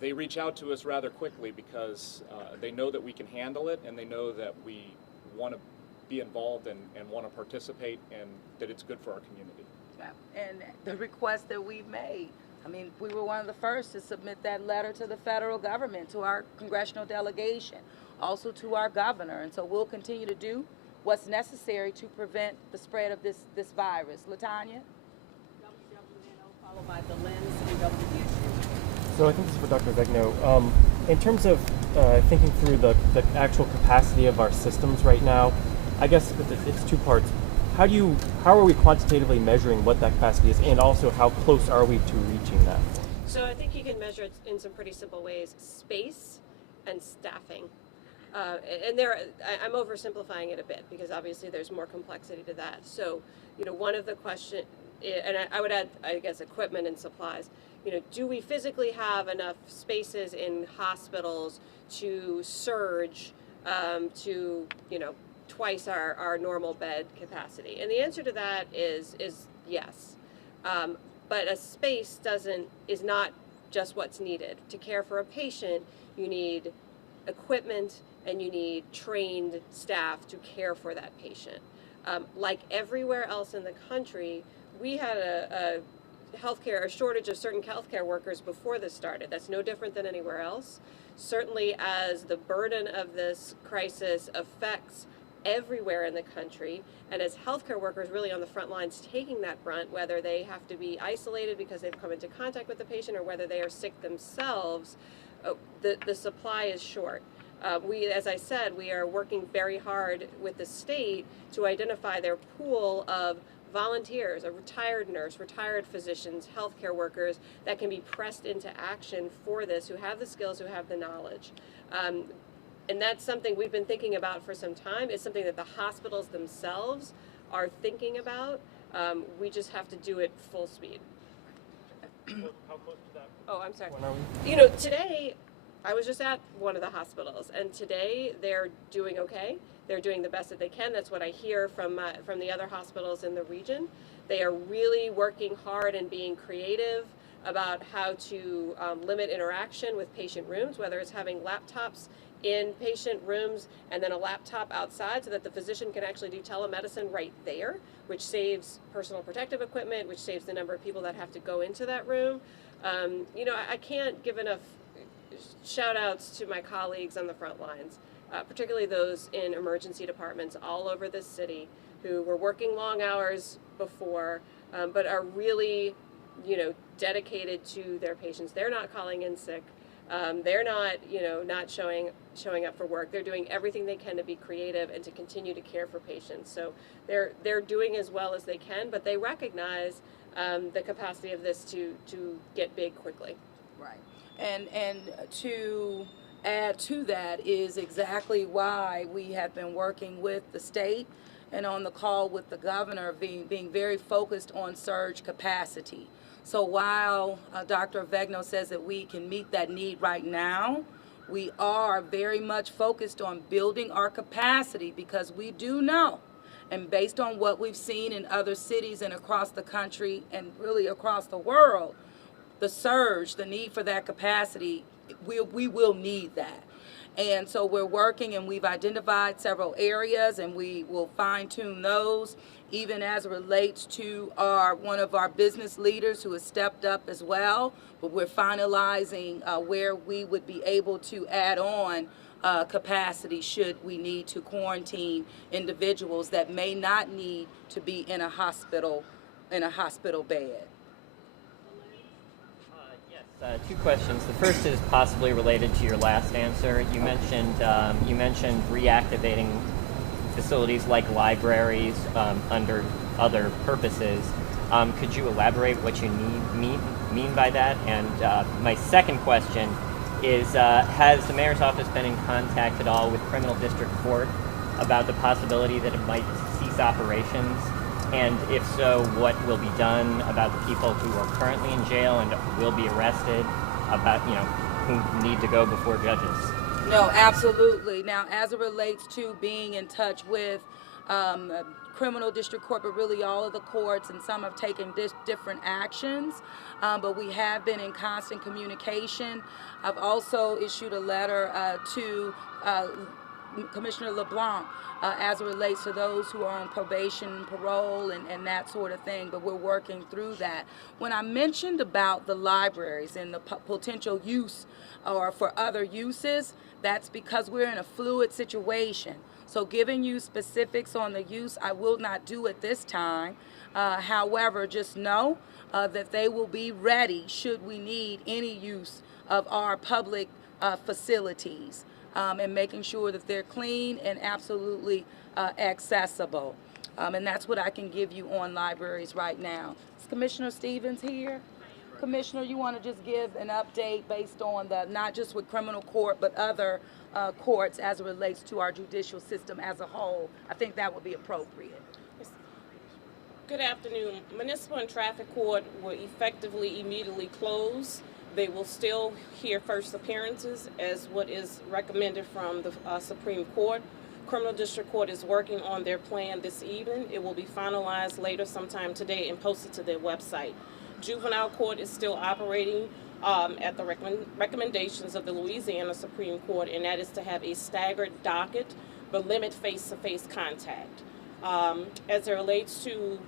reach out to us rather quickly because they know that we can handle it and they know that we want to be involved and want to participate and that it's good for our community. Yeah. And the request that we've made, I mean, we were one of the first to submit that letter to the federal government, to our congressional delegation, also to our governor, and so we'll continue to do what's necessary to prevent the spread of this virus. LaToya? WWNO followed by the lens and WSU. So I think this is for Dr. Vegno. In terms of thinking through the actual capacity of our systems right now, I guess it's two parts. How are we quantitatively measuring what that capacity is, and also how close are we to reaching that? So I think you can measure it in some pretty simple ways: space and staffing. And I'm oversimplifying it a bit because obviously there's more complexity to that. So, one of the questions, and I would add, I guess, equipment and supplies. Do we physically have enough spaces in hospitals to surge to, twice our normal bed capacity? And the answer to that is yes. But a space is not just what's needed. To care for a patient, you need equipment and you need trained staff to care for that patient. Like everywhere else in the country, we had a shortage of certain healthcare workers before this started. That's no different than anywhere else. Certainly, as the burden of this crisis affects everywhere in the country, and as healthcare workers really on the front lines taking that brunt, whether they have to be isolated because they've come into contact with the patient or whether they are sick themselves, the supply is short. As I said, we are working very hard with the state to identify their pool of volunteers, a retired nurse, retired physicians, healthcare workers that can be pressed into action for this, who have the skills, who have the knowledge. And that's something we've been thinking about for some time. It's something that the hospitals themselves are thinking about. We just have to do it full speed. How close to that? Oh, I'm sorry. When are we? You know, today, I was just at one of the hospitals, and today they're doing okay. They're doing the best that they can. That's what I hear from the other hospitals in the region. They are really working hard and being creative about how to limit interaction with patient rooms, whether it's having laptops in patient rooms and then a laptop outside so that the physician can actually do telemedicine right there, which saves personal protective equipment, which saves the number of people that have to go into that room. You know, I can't give enough shout outs to my colleagues on the front lines, particularly those in emergency departments all over this city who were working long hours before, but are really, you know, dedicated to their patients. They're not calling in sick. They're not, you know, not showing up for work. They're doing everything they can to be creative and to continue to care for patients. So they're doing as well as they can, but they recognize the capacity of this to get big quickly. Right. And to add to that is exactly why we have been working with the state and on the call with the governor being very focused on surge capacity. So while Dr. Vegno says that we can meet that need right now, we are very much focused on building our capacity because we do know, and based on what we've seen in other cities and across the country and really across the world, the surge, the need for that capacity, we will need that. And so we're working and we've identified several areas and we will fine tune those, even as it relates to one of our business leaders who has stepped up as well. But we're finalizing where we would be able to add on capacity should we need to quarantine individuals that may not need to be in a hospital bed. Two questions. The first is possibly related to your last answer. You mentioned reactivating facilities like libraries under other purposes. Could you elaborate what you mean by that? And my second question is, has the mayor's office been in contact at all with criminal district court about the possibility that it might cease operations? And if so, what will be done about the people who are currently in jail and will be arrested, about, you know, who need to go before judges? No, absolutely. Now, as it relates to being in touch with criminal district court, but really all of the courts, and some have taken different actions, but we have been in constant communication. I've also issued a letter to Commissioner LeBlanc as it relates to those who are on probation, parole, and that sort of thing, but we're working through that. When I mentioned about the libraries and the potential use or for other uses, that's because we're in a fluid situation. So giving you specifics on the use, I will not do at this time. However, just know that they will be ready should we need any use of our public facilities. And making sure that they're clean and absolutely accessible. And that's what I can give you on libraries right now. Is Commissioner Stevens here? Commissioner, you want to just give an update based on not just with criminal court, but other courts as it relates to our judicial system as a whole? I think that would be appropriate. Good afternoon. Municipal and Traffic Court will effectively immediately close. They will still hear first appearances as what is recommended from the Supreme Court. Criminal District Court is working on their plan this evening. It will be finalized later sometime today and posted to their website. Juvenile Court is still operating at the recommendations of the Louisiana Supreme Court, and that is to have a staggered docket but limit face-to-face contact. As it relates to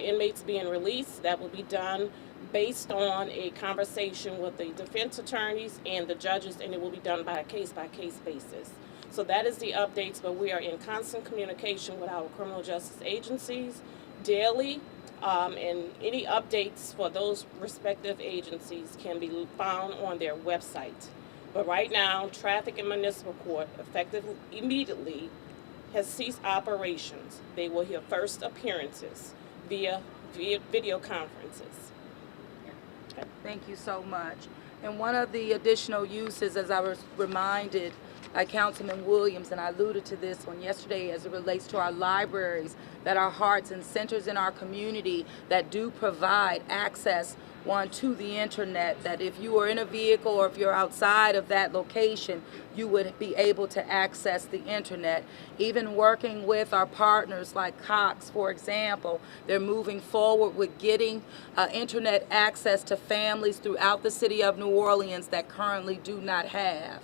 inmates being released, that will be done based on a conversation with the defense attorneys and the judges, and it will be done by a case-by-case basis. So that is the updates, but we are in constant communication with our criminal justice agencies daily, and any updates for those respective agencies can be found on their website. But right now, traffic in municipal court, effective immediately, has ceased operations. They will hear first appearances via video conferences. Thank you so much. And one of the additional uses, as I was reminded by Councilman Williams, and I alluded to this on yesterday as it relates to our libraries, that are hearts and centers in our community that do provide access to the internet, that if you are in a vehicle or if you're outside of that location, you would be able to access the internet. Even working with our partners like Cox, for example, they're moving forward with getting internet access to families throughout the city of New Orleans that currently do not have.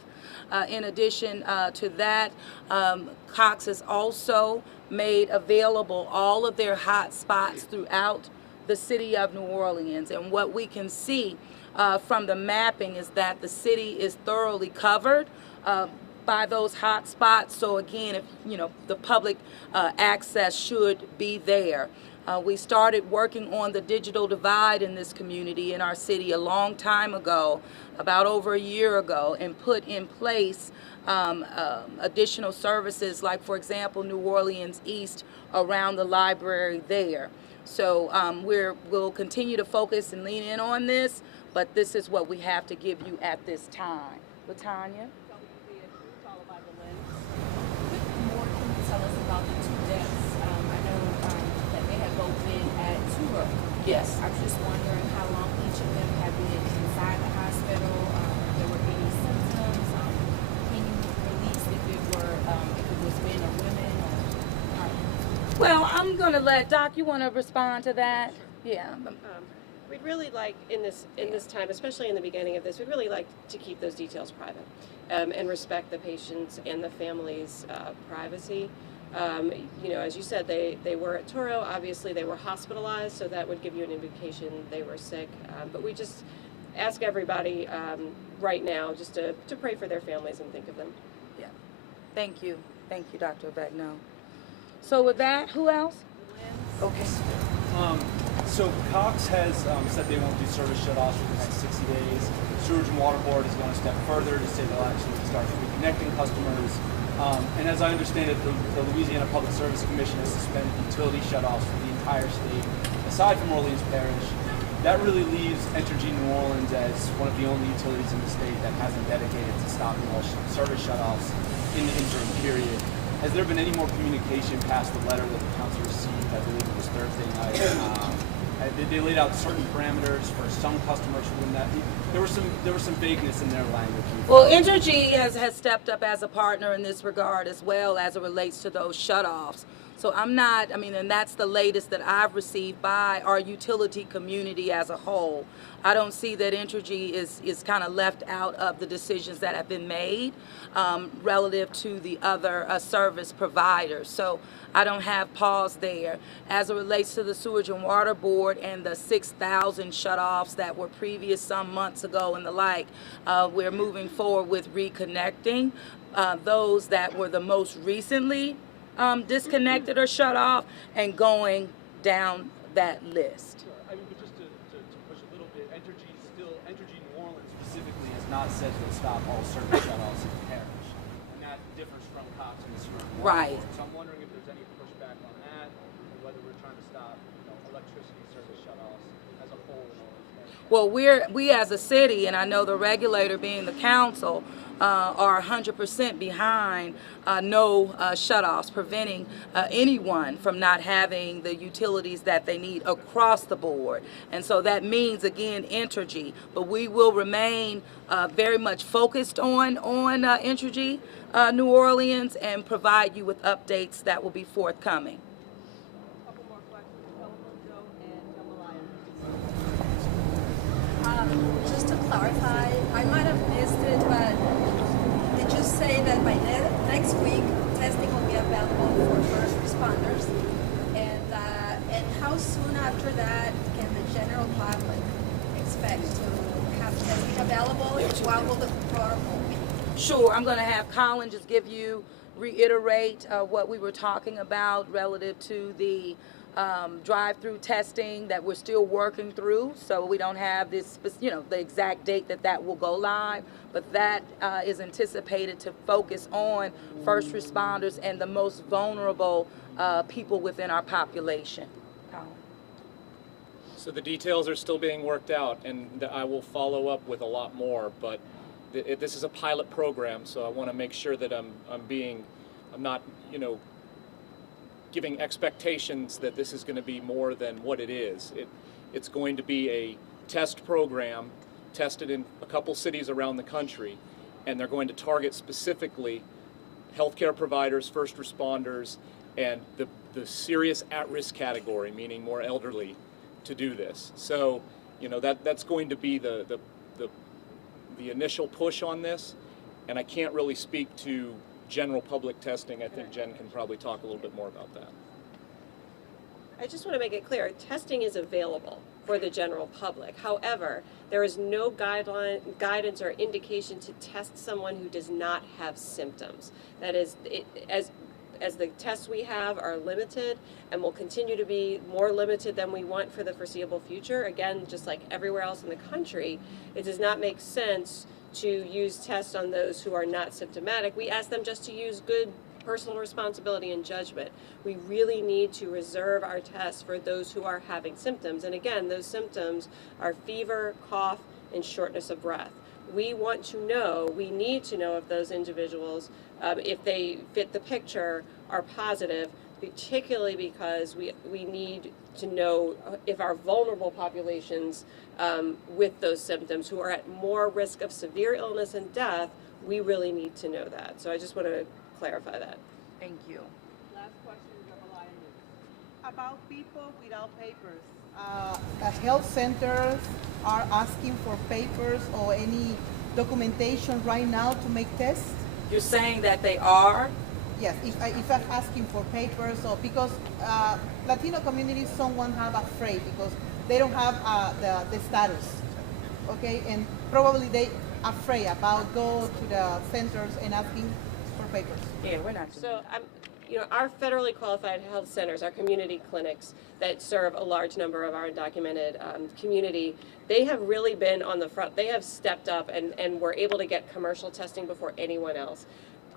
In addition to that, Cox has also made available all of their hot spots throughout the city of New Orleans. And what we can see from the mapping is that the city is thoroughly covered by those hot spots. So again, if the public access should be there. We started working on the digital divide in this community, in our city, a long time ago, about over a year ago, and put in place additional services like, for example, New Orleans East around the library there. So we'll continue to focus and lean in on this, but this is what we have to give you at this time. LaToya? More can you tell us about the two deaths? I know that they have both been at Tura. Yes. I was just wondering how long each of them have been inside the hospital. If there were any symptoms. Can you release if it was men or women? Well, I'm going to let Doc, you want to respond to that? Yeah. We'd really like in this time, especially in the beginning of this, we'd really like to keep those details private and respect the patients and the family's privacy. As you said, they were at Toro. Obviously, they were hospitalized, so that would give you an indication they were sick. But we just ask everybody right now just to pray for their families and think of them. Yeah. Thank you. Thank you, Dr. Bagno. So with that, who else? Okay. So Cox has said they won't do service shutoffs for the next 60 days. Sewage and Water Board is going a step further to say they'll actually start reconnecting customers. And as I understand it, the Louisiana Public Service Commission has suspended utility shutoffs for the entire state, aside from Orleans Parish. That really leaves Entergy New Orleans as one of the only utilities in the state that hasn't dedicated to stopping all service shutoffs in the interim period. Has there been any more communication past the letter that the council received? I believe it was Thursday night. They laid out certain parameters for some customers who wouldn't. There was some vagueness in their language. Well, Entergy has stepped up as a partner in this regard as well as it relates to those shutoffs. So and that's the latest that I've received by our utility community as a whole. I don't see that Entergy is kind of left out of the decisions that have been made relative to the other service providers. So I don't have pause there. As it relates to the Sewage and Water Board and the 6,000 shutoffs that were previous some months ago and the like, we're moving forward with reconnecting those that were the most recently disconnected or shut off and going down that list. Sure. I mean, but just to push a little bit, Entergy New Orleans specifically has not said they'll stop all service shutoffs in the parish, and that differs from Cox and the Sewage and Water Right. Board. So I'm wondering if there's any pushback on that, or whether we're trying to stop electricity service shutoffs as a whole in Orleans Parish. Well, we as a city, and I know the regulator being the council, are 100% behind no shutoffs, preventing anyone from not having the utilities that they need across the board. And so that means, again, Entergy. But we will remain very much focused on Entergy New Orleans and provide you with updates that will be forthcoming. Just to clarify, I might have missed it, but did you say that by next week testing will be available for first responders? how soon after that can the general public expect to have testing available? What will the protocol be? Sure, I'm going to have Colin just reiterate what we were talking about relative to the drive-through testing that we're still working through. So we don't have this, the exact date that will go live, but that is anticipated to focus on first responders and the most vulnerable people within our population. Colin. So the details are still being worked out, and I will follow up with a lot more, but this is a pilot program, so I want to make sure that I'm not, giving expectations that this is going to be more than what it is. It's going to be a test program tested in a couple cities around the country, and they're going to target specifically healthcare providers, first responders, and the serious at-risk category, meaning more elderly, to do this. So, that's going to be the initial push on this, and I can't really speak to general public testing. I think Jen can probably talk a little bit more about that. I just want to make it clear, testing is available for the general public. However, there is no guidance or indication to test someone who does not have symptoms. That is, as the tests we have are limited and will continue to be more limited than we want for the foreseeable future, again, just like everywhere else in the country, it does not make sense to use tests on those who are not symptomatic. We ask them just to use good personal responsibility and judgment. We really need to reserve our tests for those who are having symptoms. And again, those symptoms are fever, cough, and shortness of breath. We need to know if those individuals, if they fit the picture, are positive, particularly because we need to know if our vulnerable populations with those symptoms who are at more risk of severe illness and death, we really need to know that. So I just want to clarify that. Thank you. Last question, about people without papers. Health centers are asking for papers or any documentation right now to make tests? You're saying that they are? Yes, if I'm asking for papers, or because Latino communities, someone have afraid because they don't have the status, okay, and probably they afraid about go to the centers and asking for papers. Yeah, we're not. So our federally qualified health centers, our community clinics that serve a large number of our undocumented community, they have really been on the front. They have stepped up and were able to get commercial testing before anyone else.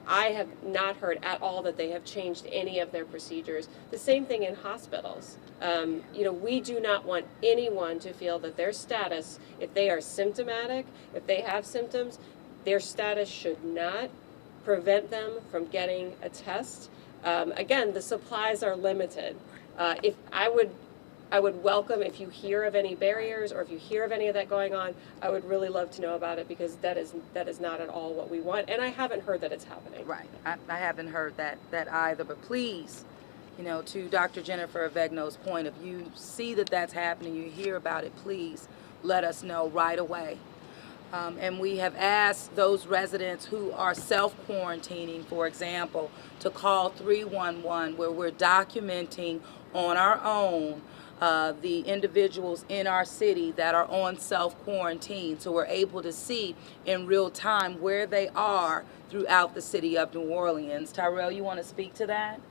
I have not heard at all that they have changed any of their procedures. The same thing in hospitals. We do not want anyone to feel that their status, if they are symptomatic, if they have symptoms, their status should not prevent them from getting a test. Again, the supplies are limited. If I would welcome if you hear of any barriers or if you hear of any of that going on, I would really love to know about it, because that is not at all what we want, and I haven't heard that it's happening. Right, I haven't heard that either, but please, to Dr. Jennifer Avegno's point, if you see that that's happening, you hear about it, please let us know right away. And we have asked those residents who are self-quarantining, for example, to call 311, where we're documenting on our own the individuals in our city that are on self-quarantine, so we're able to see in real time where they are throughout the city of New Orleans. Tyrell, you want to speak to that?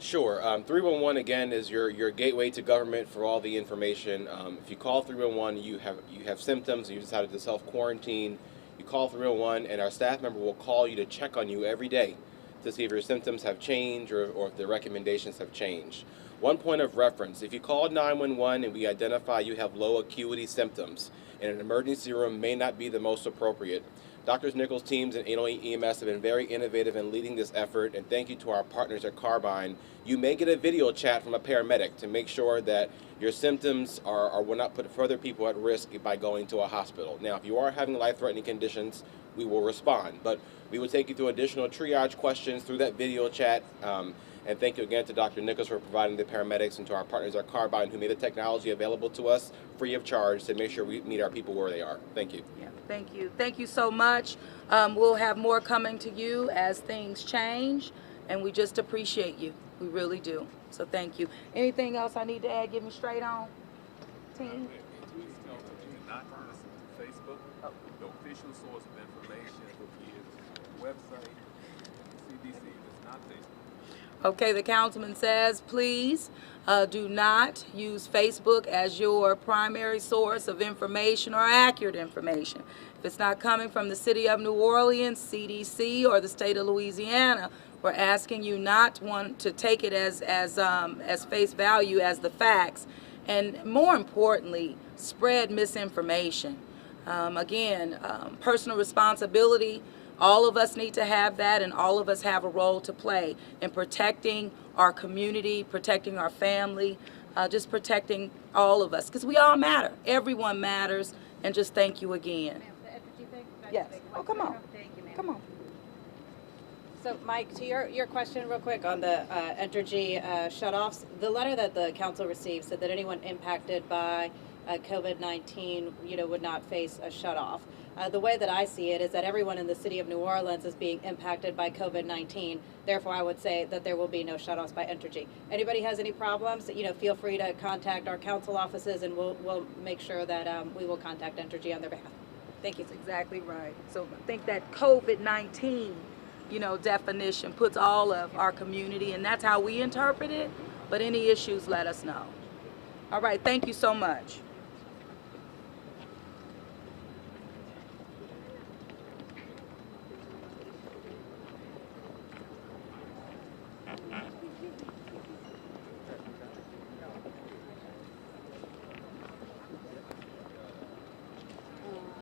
Sure. 311 again is your gateway to government for all the information. If you call 311, you have symptoms, and you decided to self-quarantine, you call 311, and our staff member will call you to check on you every day to see if your symptoms have changed or if the recommendations have changed. One point of reference: if you call 911 and we identify you have low acuity symptoms, and an emergency room may not be the most appropriate, Dr. Nichols' teams and EMS have been very innovative in leading this effort, and thank you to our partners at Carbine. You may get a video chat from a paramedic to make sure that your symptoms will not put further people at risk by going to a hospital. Now, if you are having life-threatening conditions, we will respond, but we will take you through additional triage questions through that video chat. And thank you again to Dr. Nichols for providing the paramedics, and to our partners at Carbine who made the technology available to us free of charge to make sure we meet our people where they are. Thank you. Yeah, thank you. Thank you so much. We'll have more coming to you as things change, and we just appreciate you. We really do. So thank you. Anything else I need to add? Get me straight on, team. Please tell them not to listen to Facebook. The official source of information is the website, CDC. It's not Facebook. Okay, the councilman says, please do not use Facebook as your primary source of information or accurate information. If it's not coming from the city of New Orleans, CDC, or the state of Louisiana, we're asking you not to take it as face value as the facts, and more importantly, spread misinformation. Again, personal responsibility. All of us need to have that, and all of us have a role to play in protecting our community, protecting our family, just protecting all of us, because we all matter. Everyone matters, and just thank you again. Yes. Oh, come on. Come on. So, Mike, to your question real quick on the Entergy shutoffs, the letter that the council received said that anyone impacted by COVID-19, would not face a shutoff. The way that I see it is that everyone in the city of New Orleans is being impacted by COVID-19. Therefore, I would say that there will be no shutoffs by Entergy. Anybody has any problems, feel free to contact our council offices, and we'll make sure that we will contact Entergy on their behalf. Thank you. That's exactly right. So I think that COVID-19, definition puts all of our community, and that's how we interpret it. But any issues, let us know. All right, thank you so much.